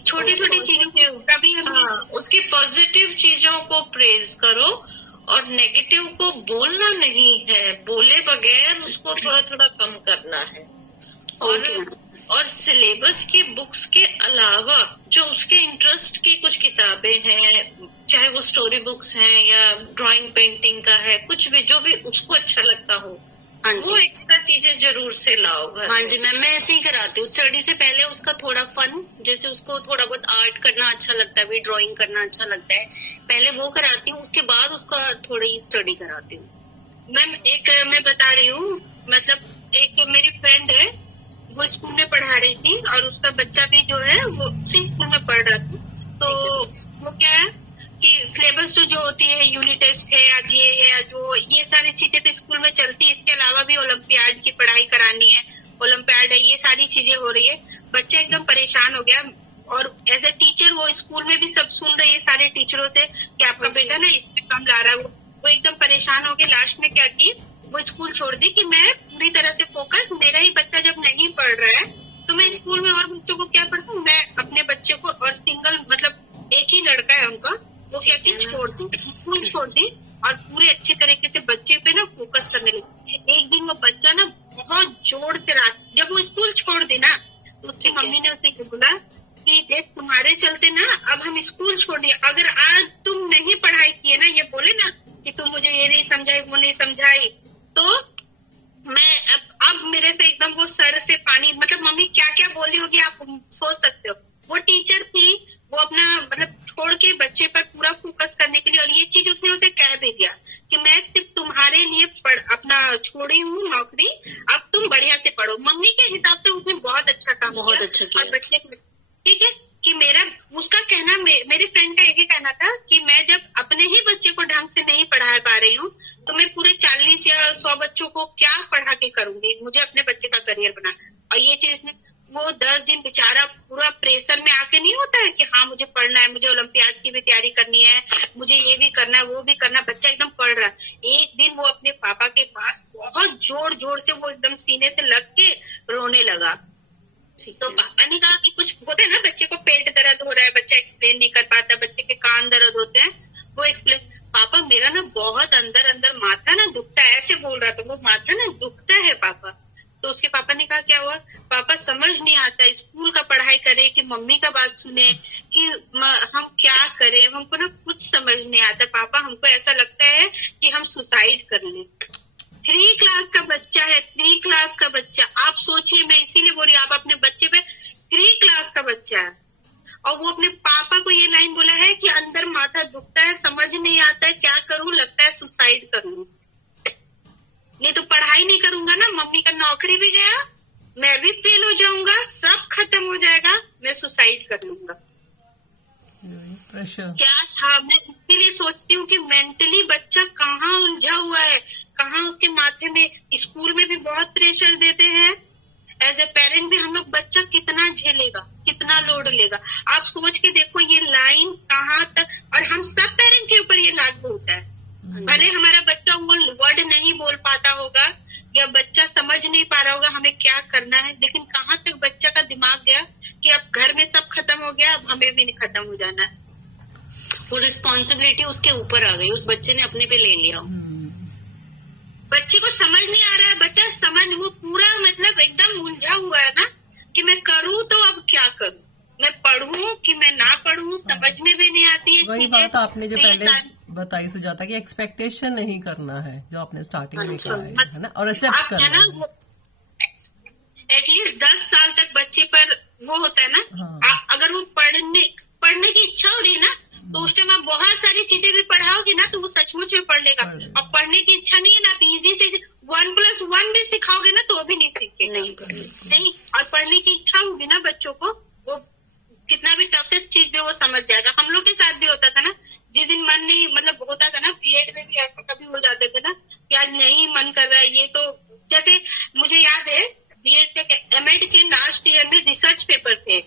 छोटी छोटी चीजों के कभी उसकी पॉजिटिव चीजों को प्रेज करो और नेगेटिव को बोलना नहीं है, बोले बगैर उसको थोड़ा थोड़ा कम करना है। और सिलेबस की बुक्स के अलावा जो उसके इंटरेस्ट की कुछ किताबें हैं, चाहे वो स्टोरी बुक्स हैं या ड्राइंग पेंटिंग का है, कुछ भी जो भी उसको अच्छा लगता हो, वो एक्स्ट्रा चीजें जरूर से लाओ घर। हाँ जी मैम, मैं ऐसे ही कराती हूँ। स्टडी से पहले उसका थोड़ा फन, जैसे उसको थोड़ा बहुत आर्ट करना अच्छा लगता है, भी ड्राइंग करना अच्छा लगता है, पहले वो कराती हूँ, उसके बाद उसका थोड़ी स्टडी कराती हूँ। मैम एक मैं बता रही हूँ, मतलब एक मेरी फ्रेंड है, वो स्कूल में पढ़ा रही थी और उसका बच्चा भी जो है वो उसी स्कूल में पढ़ रहा था। तो वो क्या है कि सिलेबस जो होती है, यूनिट टेस्ट है, आज ये है, आज वो, ये सारी चीजें तो स्कूल में चलती है। इसके अलावा भी ओलंपियाड की पढ़ाई करानी है, ओलंपियाड है, ये सारी चीजें हो रही है। बच्चा एकदम परेशान हो गया और एज ए टीचर वो स्कूल में भी सब सुन रही है सारे टीचरों से कि आपका बेटा ना इसमें कम ला रहा है। वो एकदम परेशान हो गए। लास्ट में क्या की, वो स्कूल छोड़ दी कि मैं पूरी तरह से फोकस, मेरा ही बच्चा जब नहीं पढ़ रहा है तो मैं स्कूल में और बच्चों को क्या पढ़ाऊं, मैं अपने बच्चे को, और सिंगल मतलब एक ही लड़का है उनका, वो क्या की छोड़ दी, स्कूल छोड़ दी और पूरे अच्छे तरीके से बच्चे पे ना फोकस करने लगी। एक दिन वो बच्चा ना बहुत जोर से जब वो स्कूल छोड़ दी ना, तो उसकी मम्मी ने उसे बोला कि देख तुम्हारे चलते ना अब हम स्कूल छोड़ दिए, अगर आज तुम नहीं पढ़ाई किए ना, ये बोले ना कि तुम मुझे ये नहीं समझाई वो नहीं समझाई, तो मैं अब मेरे से एकदम वो सर से पानी, मतलब मम्मी क्या क्या बोली होगी आप सोच सकते हो। वो टीचर थी, वो अपना मतलब छोड़ के बच्चे पर पूरा फोकस करने के लिए, और ये चीज उसने उसे कह भी दिया कि मैं सिर्फ तुम्हारे लिए अपना छोड़ी हूँ नौकरी, अब तुम बढ़िया से पढ़ो। मम्मी के हिसाब से उसने बहुत अच्छा काम किया, बहुत अच्छा किया। और बच्चे ठीक है कि मेरा उसका कहना, मेरे फ्रेंड का एक ही कहना था कि मैं जब अपने ही बच्चे को ढंग से नहीं पढ़ा पा रही हूँ तो मैं पूरे 40 या 100 बच्चों को क्या पढ़ा के करूंगी, मुझे अपने बच्चे का करियर बनाना। और ये चीज वो 10 दिन बेचारा पूरा प्रेशर में आके नहीं होता है कि हाँ मुझे पढ़ना है, मुझे ओलंपियाड की भी तैयारी करनी है, मुझे ये भी करना है, वो भी करना। बच्चा एकदम पढ़ रहा है। एक दिन वो अपने पापा के पास बहुत जोर जोर से वो एकदम सीने से लग के रोने लगा तो पापा ने कहा कि कुछ होता है ना, बच्चे को पेट दर्द हो रहा है, बच्चा एक्सप्लेन नहीं कर पाता, बच्चे के कान दर्द होते हैं, वो एक्सप्लेन, पापा मेरा ना बहुत अंदर अंदर माथा ना दुखता है, ऐसे बोल रहा था, वो माथा ना दुखता है पापा। तो उसके पापा ने कहा क्या हुआ? पापा समझ नहीं आता, स्कूल का पढ़ाई करे कि मम्मी का बात सुने कि हम क्या करें, हमको ना कुछ समझ नहीं आता पापा, हमको ऐसा लगता है कि हम सुसाइड कर लें। 3 क्लास का बच्चा है, 3 क्लास का बच्चा, आप सोचिए, मैं इसीलिए बोल रही हूँ, आप अपने बच्चे पे 3 क्लास का बच्चा है और वो अपने पापा को ये लाइन बोला है कि अंदर माथा दुखता है, समझ नहीं आता है क्या करूं, लगता है सुसाइड कर लूं, नहीं तो पढ़ाई नहीं करूंगा ना, मम्मी का नौकरी भी गया, मैं भी फेल हो जाऊंगा, सब खत्म हो जाएगा, मैं सुसाइड कर लूंगा। प्रेशर क्या था, मैं इसीलिए सोचती हूँ कि मेंटली बच्चा कहाँ उलझा हुआ है, कहाँ उसके माथे में, स्कूल में भी बहुत प्रेशर देते हैं, एज ए पेरेंट भी हम लोग, बच्चा कितना झेलेगा, कितना लोड लेगा, आप सोच के देखो ये लाइन कहाँ तक, और हम सब पेरेंट के ऊपर ये लागू होता है। भले हमारा बच्चा वो वर्ड नहीं बोल पाता होगा या बच्चा समझ नहीं पा रहा होगा हमें क्या करना है, लेकिन कहाँ तक बच्चा का दिमाग गया कि अब घर में सब खत्म हो गया, अब हमें भी नहीं खत्म हो जाना है। वो रिस्पॉन्सिबिलिटी उसके ऊपर आ गई, उस बच्चे ने अपने पे ले लिया। बच्चे को समझ नहीं आ रहा है, बच्चा समझ, वो पूरा मतलब एकदम उलझा हुआ है ना कि मैं करूँ तो अब क्या करूँ, मैं पढ़ूं कि मैं ना पढ़ूं, समझ में भी नहीं आती है। वही बात आपने जो पहले बताई सुजाता कि एक्सपेक्टेशन नहीं करना है, जो आपने स्टार्टिंग में कहा है ना, और एक्सेप्ट करना है। एटलीस्ट 10 साल तक बच्चे पर वो होता है ना, अगर वो पढ़ने की इच्छा हो रही है ना, तो उस टाइम आप बहुत सारी चीजें भी पढ़ाओगे ना, तो वो सचमुच में पढ़ लेगा। और पढ़ने की इच्छा नहीं है ना, आप इजी से 1+1 भी सिखाओगे ना, तो भी नहीं सीखेगा, नहीं। और पढ़ने की इच्छा होगी ना बच्चों को, वो कितना भी टफेस्ट चीज भी वो समझ जाएगा। हम लोग के साथ भी होता था ना, जिस दिन मन नहीं, मतलब होता था ना, बीएड में भी ऐसा कभी हो जाते थे ना कि आज नहीं मन कर रहा है, ये तो जैसे मुझे याद है बीएड के एमएड के लास्ट ईयर में रिसर्च पेपर थे,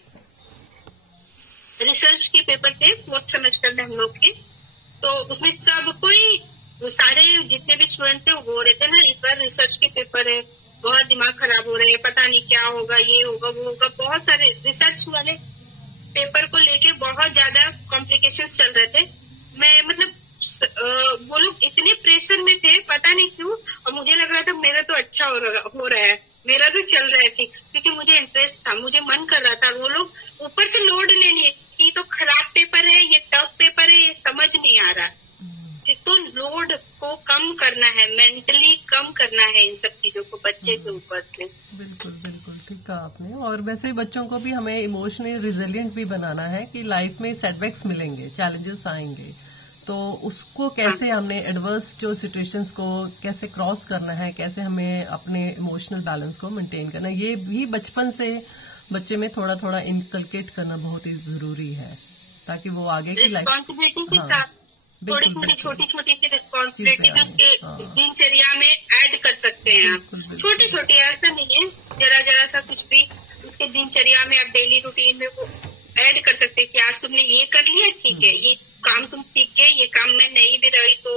रिसर्च के पेपर थे 4th सेमेस्टर में हम लोग के, तो उसमें सब कोई, सारे जितने भी स्टूडेंट थे वो बोल रहे थे ना, इस बार रिसर्च के पेपर है, बहुत दिमाग खराब हो रहे हैं, पता नहीं क्या होगा, ये होगा वो होगा, बहुत सारे रिसर्च वाले पेपर को लेके बहुत ज्यादा कॉम्प्लिकेशंस चल रहे थे। मैं मतलब वो लोग इतने प्रेशर में थे, पता नहीं क्यों, और मुझे लग रहा था मेरा तो अच्छा हो रहा है, मेरा तो चल रहा है ठीक, क्योंकि मुझे इंटरेस्ट था, मुझे मन कर रहा था। वो लोग ऊपर से लोड ले लिए कि तो खराब पेपर है, ये टफ पेपर है, ये समझ नहीं आ रहा। तो लोड को कम करना है, मेंटली कम करना है इन सब चीजों को बच्चे के ऊपर से। बिल्कुल बिल्कुल ठीक कहा आपने। और वैसे बच्चों को भी हमें इमोशनली रिजिलियंट भी बनाना है कि लाइफ में सेटबैक्स मिलेंगे, चैलेंजेस आएंगे, तो उसको कैसे हमने एडवर्स जो सिचुएशंस को कैसे क्रॉस करना है, कैसे हमें अपने इमोशनल बैलेंस को मेंटेन करना है, ये भी बचपन से बच्चे में थोड़ा थोड़ा इनकलकेट करना बहुत ही जरूरी है, ताकि वो आगे की लाइफ छोटी छोटी सी रिस्पॉन्सिबिलिटी भी उसके दिनचर्या में ऐड कर सकते हैं आप। छोटी छोटी, ऐसा नहीं है, जरा जरा सा कुछ भी उसके दिनचर्या में आप डेली रूटीन में वो ऐड कर सकते हैं कि आज तुमने ये कर लिया, ठीक है, ये काम तुम सीख गए, ये काम मैं नहीं भी रही तो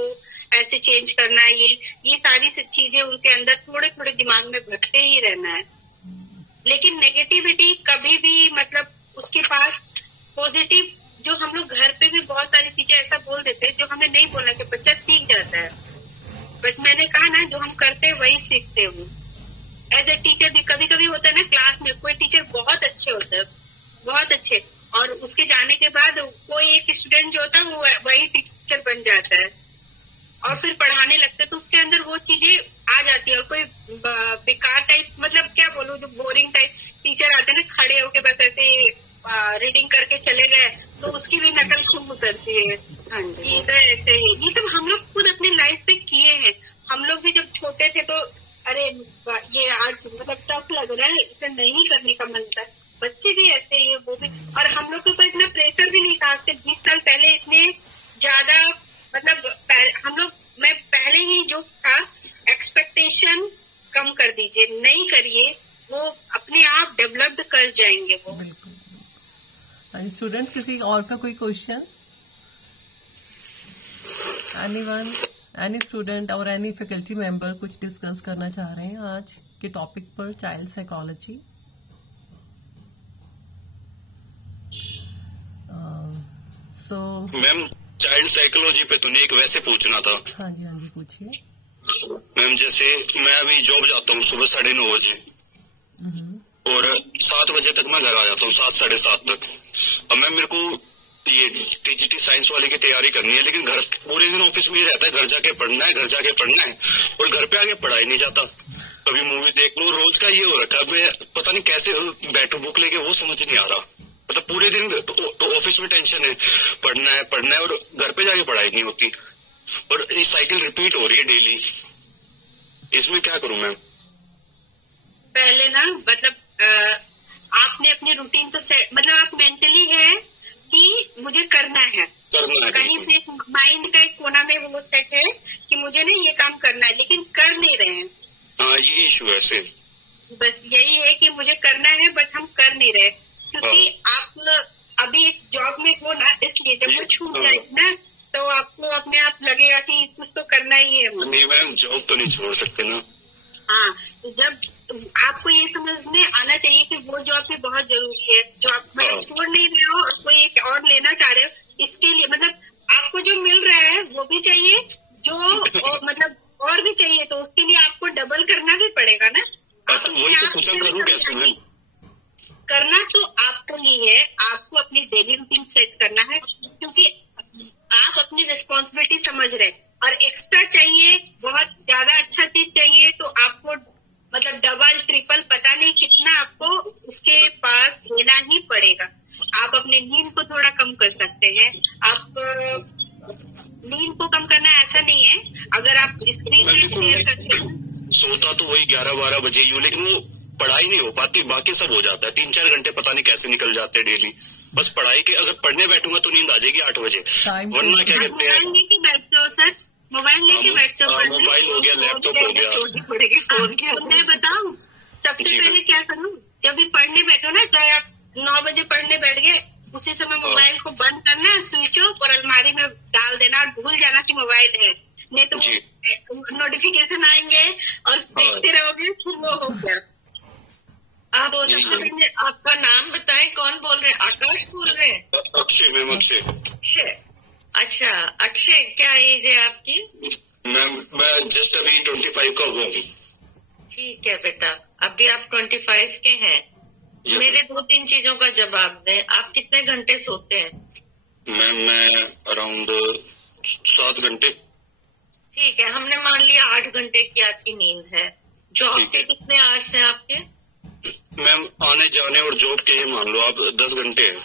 ऐसे चेंज करना है, ये सारी चीजें उनके अंदर थोड़े थोड़े दिमाग में भटके ही रहना है। लेकिन नेगेटिविटी कभी भी, मतलब उसके पास पॉजिटिव, जो हम लोग घर पे भी बहुत सारी चीजें ऐसा बोल देते हैं जो हमें नहीं बोलना, कि बच्चा सीख जाता है। बट मैंने कहा ना, जो हम करते हैं वही सीखते हो। एज ए टीचर भी कभी कभी होता है ना, क्लास में कोई टीचर बहुत अच्छे होता है, बहुत अच्छे, और उसके जाने के बाद कोई एक स्टूडेंट जो होता है वो वही टीचर बन जाता है और फिर पढ़ाने लगता है, तो उसके अंदर वो चीजें आ जाती है। और कोई बेकार टाइप, मतलब क्या बोलूं, जो बोरिंग टाइप टीचर आते हैं ना, खड़े होके बस ऐसे रीडिंग करके चले गए, तो उसकी भी नकल खूब उतरती है। ये तो ऐसे ही, ये सब हम लोग खुद अपनी लाइफ पे किए हैं। हम लोग भी जब छोटे थे तो अरे ये आज मतलब टफ लग रहा है, इसे नहीं करने का मन था। बच्चे भी ऐसे ही है, वो भी। और हम लोग के ऊपर इतना प्रेशर भी नहीं था, आज से 20 साल पहले इतने ज्यादा, मतलब हम लोग, मैं पहले ही जो था, एक्सपेक्टेशन कम कर दीजिए, नहीं करिए, वो अपने आप डेवलप्ड कर जाएंगे वो। स्टूडेंट्स, किसी और का कोई क्वेश्चन? एनीवन, एनी स्टूडेंट और एनी फैकल्टी मेंबर कुछ डिस्कस करना चाह रहे हैं आज के टॉपिक पर, child psychology? So ma'am child psychology पे तूने एक वैसे पूछना था। हाँ जी पूछिए। मैम जैसे मैं अभी जॉब जाता हूँ सुबह 9:30 बजे और 7 बजे तक मैं घर आ जाता हूँ, 7 साढ़े 7 तक। अब मैम मेरे को ये टीजीटी साइंस वाले की तैयारी करनी है, लेकिन घर पूरे दिन ऑफिस में ही रहता है, घर जाके पढ़ना है, घर जाके पढ़ना है, और घर पे आके पढ़ाई नहीं जाता। कभी मूवी देख लो, रोज का ये हो रखा है। मैं पता नहीं कैसे बैठू बुक लेके, वो समझ नहीं आ रहा। मतलब पूरे दिन तो ऑफिस में टेंशन है, पढ़ना है, और घर पे जाके पढ़ाई नहीं होती, और ये साइकिल रिपीट हो रही है डेली। इसमें क्या करूं मैं? पहले ना मतलब आपने अपनी रूटीन तो सेट, मतलब आप मेंटली है कि मुझे करना है कहीं से माइंड का एक कोना में वो सेट है कि मुझे ना ये काम करना है, लेकिन कर नहीं रहे हैं। हाँ, ये इशू है ऐसे। बस यही है कि मुझे करना है बट हम कर नहीं रहे, क्योंकि आप अभी एक जॉब में हो ना, इसलिए जब वो छूट जाएगी ना तो आपको अपने आप लगेगा कि कुछ तो करना ही है। नहीं मैम, जॉब तो नहीं छोड़ सकते ना। हाँ, तो जब आपको ये समझ में आना चाहिए कि वो जॉब भी बहुत जरूरी है, जो आप मतलब छोड़ नहीं रहे हो और कोई एक और लेना चाह रहे हो, इसके लिए मतलब आपको जो मिल रहा है वो भी चाहिए, जो मतलब और भी चाहिए, तो उसके लिए आपको डबल करना भी पड़ेगा ना। तो वही तो क्वेश्चन करूं कैसे मैं? करना तो आपको ही है, आपको अपनी डेली रूटीन सेट करना है, क्योंकि आप अपनी रिस्पॉन्सिबिलिटी समझ रहे हैं, और एक्स्ट्रा चाहिए, बहुत ज्यादा अच्छा चीज चाहिए तो आपको मतलब डबल ट्रिपल पता नहीं कितना आपको उसके पास देना ही पड़ेगा। आप अपने नींद को थोड़ा कम कर सकते हैं। आप नींद को कम करना ऐसा नहीं है, अगर आप स्क्रीन टाइम शेयर करते हैं। सोता तो वही 11-12 बजे ही हूँ, लेकिन वो पढ़ाई नहीं हो पाती, बाकी सब हो जाता है। 3-4 घंटे पता नहीं कैसे निकल जाते हैं डेली। बस पढ़ाई के अगर पढ़ने बैठूंगा तो नींद आ जाएगी 8 बजे, वरना क्या कहते हैं। मोबाइल लेके बैठते हो सर, मोबाइल लेके बैठते हो, मोबाइल हो गया, लैपटॉप हो गया, तो मैं बताऊं सबसे पहले क्या करूं? जब भी पढ़ने बैठो ना, चाहे आप 9 बजे पढ़ने बैठ गए, उसी समय मोबाइल को बंद करना, स्विच ऑफ, और अलमारी में डाल देना, और भूल जाना कि मोबाइल है, नहीं तो नोटिफिकेशन आएंगे और देखते रहोगे, फिर वो हो गया। आप आपका नाम बताएं, कौन बोल रहे हैं? आकाश बोल रहे हैं? अक्षय मैम, अक्षय। अच्छा अक्षय, क्या एज है आपकी? मैम मैं जस्ट अभी 25 का हुआ हूँ। ठीक है बेटा, अभी आप 25 के हैं। मेरे 2-3 चीजों का जवाब दें। आप कितने घंटे सोते हैं? मैम मैं अराउंड 7 घंटे। ठीक है, हमने मान लिया 8 घंटे की आपकी नींद है। जॉब के कितने आवर्स हैं आपके? मैम आने जाने और जॉब के ये मान लो आप 10 घंटे हैं।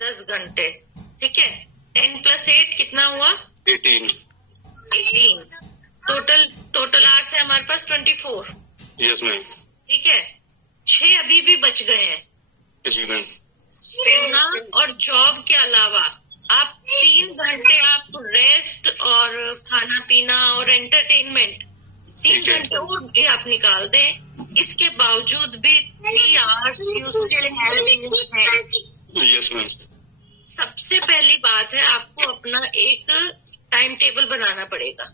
10 घंटे, ठीक है। 10 + 8 कितना हुआ? 18। टोटल आवर्स है हमारे पास 24। Yes ma'am. ठीक है, 6 अभी भी बच गए हैं। जी मैम। सोना और जॉब के अलावा आप 3 घंटे आप रेस्ट और खाना पीना और एंटरटेनमेंट 3 घंटे और भी आप निकाल दें। इसके बावजूद भी 3 आवर्स यू स्टिल हैविंग है। Yes ma'am. सबसे पहली बात है, आपको अपना एक टाइम टेबल बनाना पड़ेगा।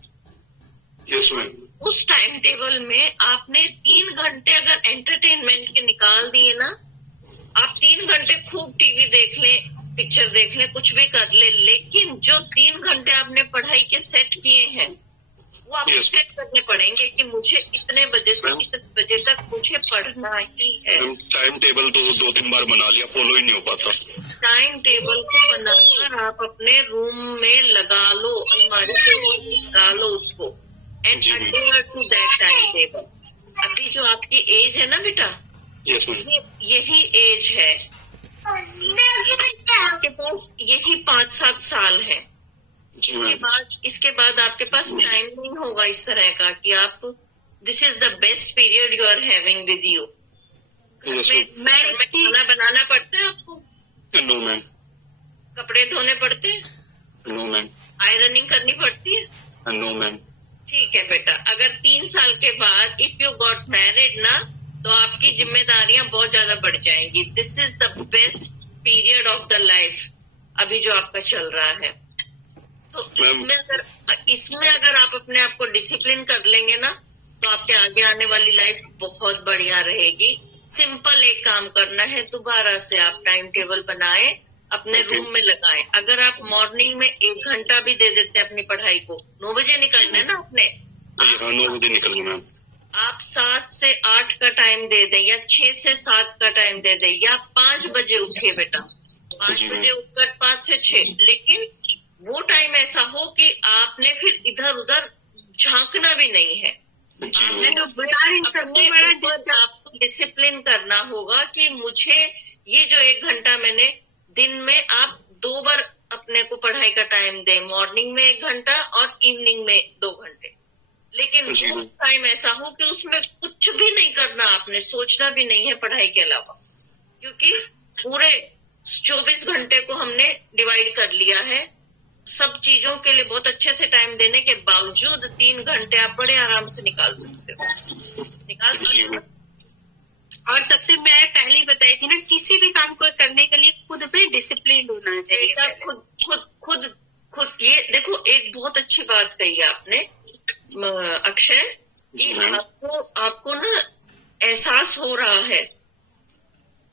Yes ma'am. उस टाइम टेबल में आपने 3 घंटे अगर एंटरटेनमेंट के निकाल दिए ना, आप 3 घंटे खूब टीवी देख लें, पिक्चर देख लें, कुछ भी कर ले, लेकिन जो 3 घंटे आपने पढ़ाई के सेट किए हैं वो आपको सेट करने पड़ेंगे कि मुझे इतने बजे से इतने बजे तक मुझे पढ़ना ही है। टाइम टेबल तो 2-3 बार बना लिया, फॉलो ही नहीं हो पाता। टाइम टेबल को बनाकर आप अपने रूम में लगा लो, अलमारी के लगा लो उसको, and adhere to that time table. अभी जो आपकी एज है ना बेटा, यस मैम, यही एज है, आपके पास यही 5-7 साल है। इसके बाद आपके पास टाइम नहीं होगा इस तरह का कि आप, this is the best period you are having with you. मैं खाना बनाना पड़ता है आपको? No ma'am. कपड़े धोने पड़ते हैं? No ma'am. आयरनिंग करनी पड़ती है? No ma'am. ठीक है बेटा, अगर 3 साल के बाद इफ यू गॉट मैरिड ना, तो आपकी जिम्मेदारियां बहुत ज्यादा बढ़ जाएंगी। This is the best period of the life अभी जो आपका चल रहा है। तो इसमें अगर आप अपने आप को डिसिप्लिन कर लेंगे ना, तो आपके आगे आने वाली लाइफ बहुत बढ़िया रहेगी। सिंपल एक काम करना है, दोबारा से आप टाइम टेबल बनाएं, अपने रूम में लगाएं। अगर आप मॉर्निंग में 1 घंटा भी दे देते हैं अपनी पढ़ाई को, 9 बजे निकलना है ना अपने, 9 बजे निकलना मैम, आप 7 से 8 का टाइम दे दें या 6 से 7 का टाइम दे दें या 5 बजे उठिए बेटा, 5 बजे उठकर 5 से 6, लेकिन वो टाइम ऐसा हो कि आपने फिर इधर उधर झांकना भी नहीं है। मैं तो बता रही हूँ, सबसे बड़ा आपको डिसिप्लिन करना होगा कि मुझे ये जो 1 घंटा मैंने दिन में, आप 2 बार अपने को पढ़ाई का टाइम दें, मॉर्निंग में 1 घंटा और इवनिंग में 2 घंटे, लेकिन वो टाइम ऐसा हो कि उसमें कुछ भी नहीं करना, आपने सोचना भी नहीं है पढ़ाई के अलावा, क्योंकि पूरे 24 घंटे को हमने डिवाइड कर लिया है सब चीजों के लिए। बहुत अच्छे से टाइम देने के बावजूद 3 घंटे आप बड़े आराम से निकाल सकते हो। और सबसे मैं पहले ही बताई थी ना, किसी भी काम को करने के लिए खुद पे डिसिप्लिन होना चाहिए। खुद ये देखो, एक बहुत अच्छी बात कही आपने अक्षय, कि आपको ना एहसास हो रहा है,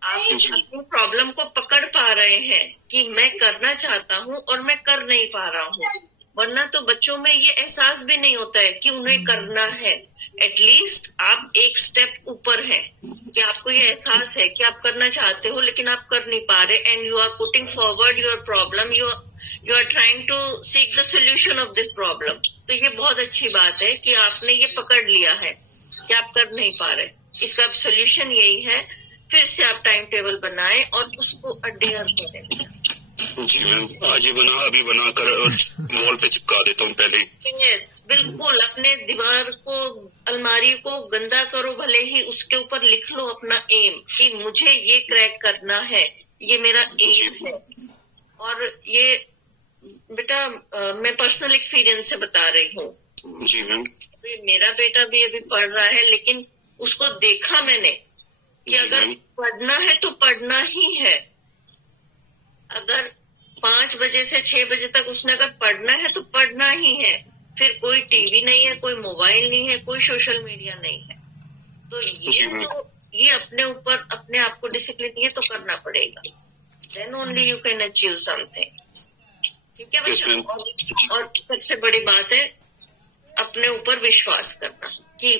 आप अपनी प्रॉब्लम को पकड़ पा रहे हैं कि मैं करना चाहता हूँ और मैं कर नहीं पा रहा हूँ, वरना तो बच्चों में ये एहसास भी नहीं होता है कि उन्हें करना है। एटलीस्ट आप एक स्टेप ऊपर हैं कि आपको ये एहसास है कि आप करना चाहते हो लेकिन आप कर नहीं पा रहे, and you are putting forward your problem, you are trying to seek the solution of this problem. तो ये बहुत अच्छी बात है कि आपने ये पकड़ लिया है कि आप कर नहीं पा रहे। इसका अब सोल्यूशन यही है, फिर से आप टाइम टेबल बनाएं और उसको अडेयर करें। जी मैम, आज ही अभी बनाकर वॉल पे चिपका देता हूँ पहले। यस, बिल्कुल। अपने दीवार को, अलमारी को गंदा करो भले ही, उसके ऊपर लिख लो अपना एम कि मुझे ये क्रैक करना है, ये मेरा एम है। और ये बेटा मैं पर्सनल एक्सपीरियंस से बता रही हूँ। जी मैम। मेरा बेटा भी अभी पढ़ रहा है, लेकिन उसको देखा मैंने कि अगर पढ़ना है तो पढ़ना ही है। अगर 5 बजे से 6 बजे तक उसने अगर पढ़ना है तो पढ़ना ही है। फिर कोई टीवी नहीं है, कोई मोबाइल नहीं है, कोई सोशल मीडिया नहीं है। तो ये अपने ऊपर, अपने आप को डिसिप्लिन ये तो करना पड़ेगा। Then only you can achieve something. ठीक है बच्चा। और सबसे बड़ी बात है अपने ऊपर विश्वास करना कि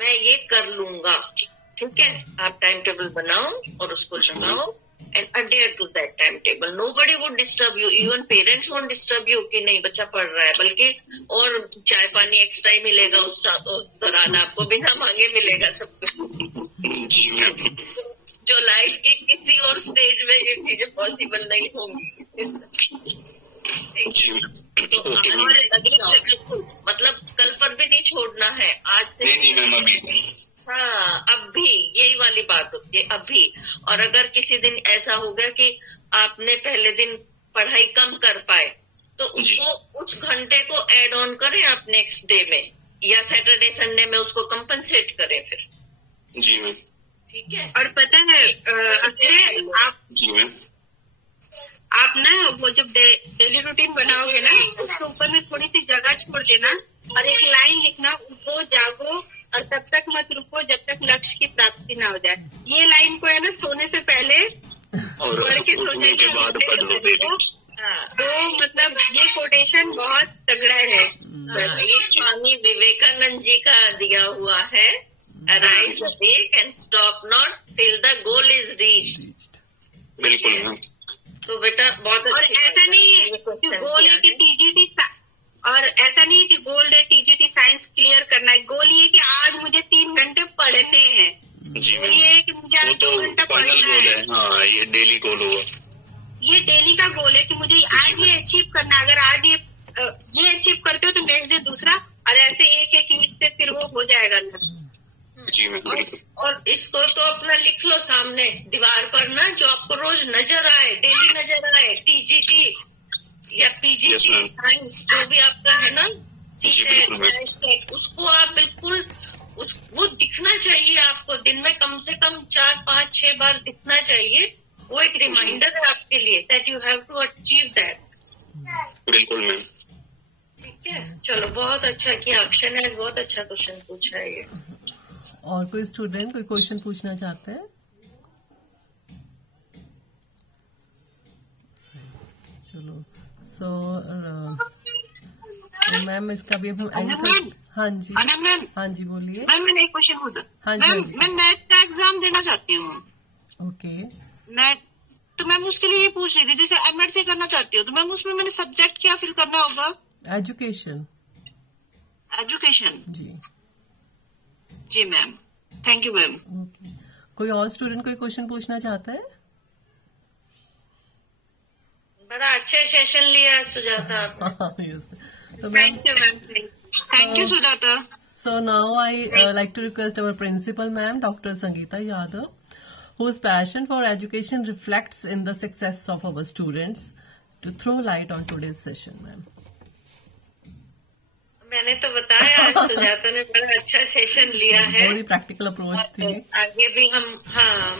मैं ये कर लूंगा। ठीक है, आप टाइम टेबल बनाओ और उसको लगाओ and adhere to that timetable. Nobody would disturb you. Even parents won't disturb you कि नहीं बच्चा पढ़ रहा है, बल्कि और चाय पानी एक्स्ट्रा ही मिलेगा उस दौरान, आपको बिना मांगे मिलेगा सब कुछ। जो लाइफ के किसी और स्टेज में ये चीजें पॉसिबल नहीं होंगी। मतलब कल पर भी नहीं छोड़ना है, आज से हाँ, अभी यही वाली बात होती है अभी। और अगर किसी दिन ऐसा हो गया कि आपने पहले दिन पढ़ाई कम कर पाए, तो उसको उस घंटे को ऐड ऑन करें आप नेक्स्ट डे में, या सैटरडे संडे में उसको कंपनसेट करें फिर। जी मैम। ठीक है। और पता है अक्षय, आप ना वो जब डेली रूटीन बनाओगे ना, उसके ऊपर में थोड़ी सी जगह छोड़ देना और एक लाइन लिखना, उठो जागो और तब तक मत रुको जब तक लक्ष्य की प्राप्ति ना हो जाए। ये लाइन को है ना सोने से पहले पढ़ के सो जाइए। तो मतलब ये कोटेशन बहुत तगड़ा है। ये स्वामी विवेकानंद जी का दिया हुआ है, arise awake and stop not till the goal is reached. बिल्कुल। तो बेटा बहुत अच्छी। और ऐसा नहीं है कि गोल है कि टीजीटी, और ऐसा नहीं है कि गोल है टीजीटी साइंस क्लियर करना है। गोल ये कि आज मुझे 3 घंटे पढ़ने हैं। गोल ये है कि मुझे आज 2 घंटा पढ़ना है। हाँ, ये डेली गोल होगा। ये डेली का गोल है कि मुझे आज ये अचीव करना है। अगर आज ये अचीव करते हो तो नेक्स्ट डे दूसरा, और ऐसे एक ईट से फिर वो हो जाएगा। जी और इसको तो अपना लिख लो सामने दीवार पर ना, जो आपको रोज नजर आए, डेली नजर आए, टीजीटी या पीजीटी साइंस जो भी आपका है ना, सीटेट, उसको आप बिल्कुल वो दिखना चाहिए आपको। दिन में कम से कम 4, 5, 6 बार दिखना चाहिए। वो एक रिमाइंडर है आपके लिए that you have to achieve that. बिल्कुल मैम। ठीक है, चलो बहुत अच्छा किया अक्षय ने, बहुत अच्छा क्वेश्चन पूछा है ये। और कोई स्टूडेंट कोई क्वेश्चन पूछना चाहते हैं? चलो सो मैम इसका भी हम एंड कर। हाँ जी मैम, हाँ जी बोलिए मैम मैंने एक क्वेश्चन पूछा। हाँ जी, मैम मैं नेट का एग्जाम देना चाहती हूँ। ओके नेट तो मैम उसके लिए ये पूछ रही थी, जैसे एमएड करना चाहती हूँ तो मैम उसमें मैंने सब्जेक्ट क्या फिल करना होगा? एजुकेशन। एजुकेशन जी जी ma'am, thank you ma'am. Okay, कोई और स्टूडेंट कोई क्वेश्चन पूछना चाहता है? बड़ा अच्छा सेशन लिया सुजाता आपने। तो ma'am thank you ma'am, thank you Sujata. So now I like to request our principal ma'am, Dr. Sangeeta Yadav, whose passion for education reflects in the success of our students, to throw light on today's session, ma'am. मैंने तो बताया आज सुजाता ने बड़ा अच्छा session लिया है। बड़ी प्रैक्टिकल अप्रोच थी। आगे भी हम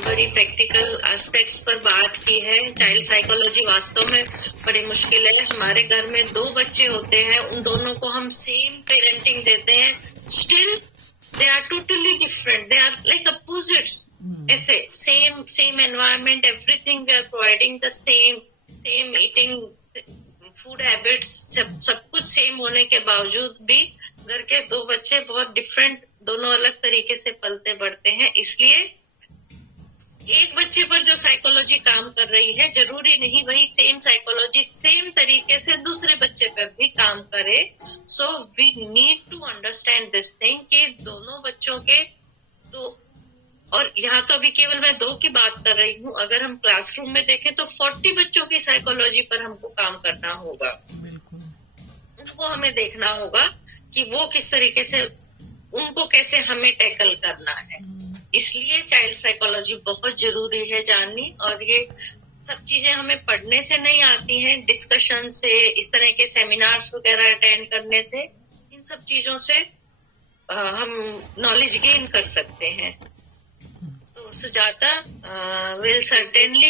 बड़ी प्रैक्टिकल एस्पेक्ट्स पर बात की है। चाइल्ड साइकोलॉजी वास्तव में बड़ी मुश्किल है। हमारे घर में 2 बच्चे होते हैं, उन दोनों को हम सेम पेरेंटिंग देते हैं, still they are totally different, they are like opposites. ऐसे same environment, everything we are providing the same eating, food habits, सब कुछ सेम होने के बावजूद भी घर के 2 बच्चे बहुत डिफरेंट, दोनों अलग तरीके से पलते बढ़ते हैं। इसलिए एक बच्चे पर जो साइकोलॉजी काम कर रही है, जरूरी नहीं वही सेम साइकोलॉजी सेम तरीके से दूसरे बच्चे पर भी काम करे। So we need to understand this thing कि दोनों बच्चों के और यहाँ तो अभी केवल मैं 2 की बात कर रही हूँ, अगर हम क्लासरूम में देखें तो 40 बच्चों की साइकोलॉजी पर हमको काम करना होगा। उनको हमें देखना होगा कि वो किस तरीके से, उनको कैसे हमें टैकल करना है। इसलिए चाइल्ड साइकोलॉजी बहुत जरूरी है जाननी, और ये सब चीजें हमें पढ़ने से नहीं आती हैं, डिस्कशन से, इस तरह के सेमिनार्स वगैरह अटेंड करने से, इन सब चीजों से हम नॉलेज गेन कर सकते हैं। Sujata will certainly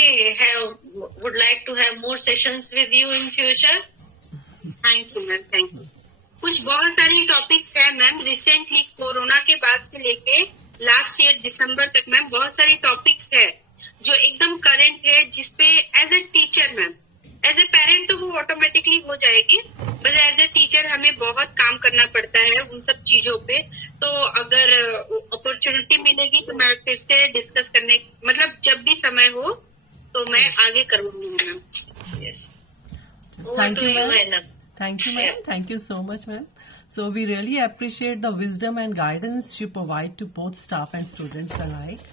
would like to have more sessions with you in future. Thank you ma'am, thank you. कुछ बहुत सारे टॉपिक्स है मैम, रिसेंटली कोरोना के बाद से लेके लास्ट ईयर दिसंबर तक मैम बहुत सारे टॉपिक्स है जो एकदम करंट है, जिसपे as a teacher ma'am, as a parent तो वो ऑटोमेटिकली हो जाएगी, बट एज ए टीचर हमें बहुत काम करना पड़ता है उन सब चीजों पे। तो अगर अपॉर्चुनिटी मिलेगी तो मैं फिर से डिस्कस करने, मतलब जब भी समय हो तो मैं आगे करूंगी ma'am. Yes. Thank you, ma'am. Enough. Thank you, ma'am. Thank you so much, ma'am. So we really appreciate the wisdom and guidance you provide to both staff and students alike.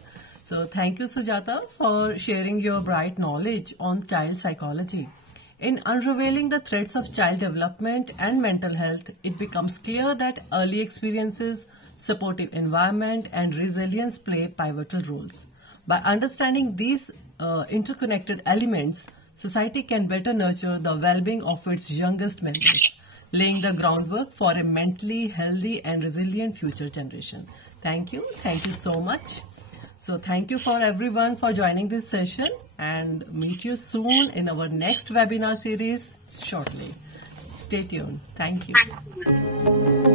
So thank you, Sujata, for sharing your bright knowledge on child psychology. In unraveling the threads of child development and mental health, it becomes clear that early experiences, supportive environment, and resilience play pivotal roles. By understanding these interconnected elements, society can better nurture the well-being of its youngest members, laying the groundwork for a mentally healthy and resilient future generation. Thank you so much. So thank you for everyone for joining this session, and meet you soon in our next webinar series shortly. Stay tuned. Thank you.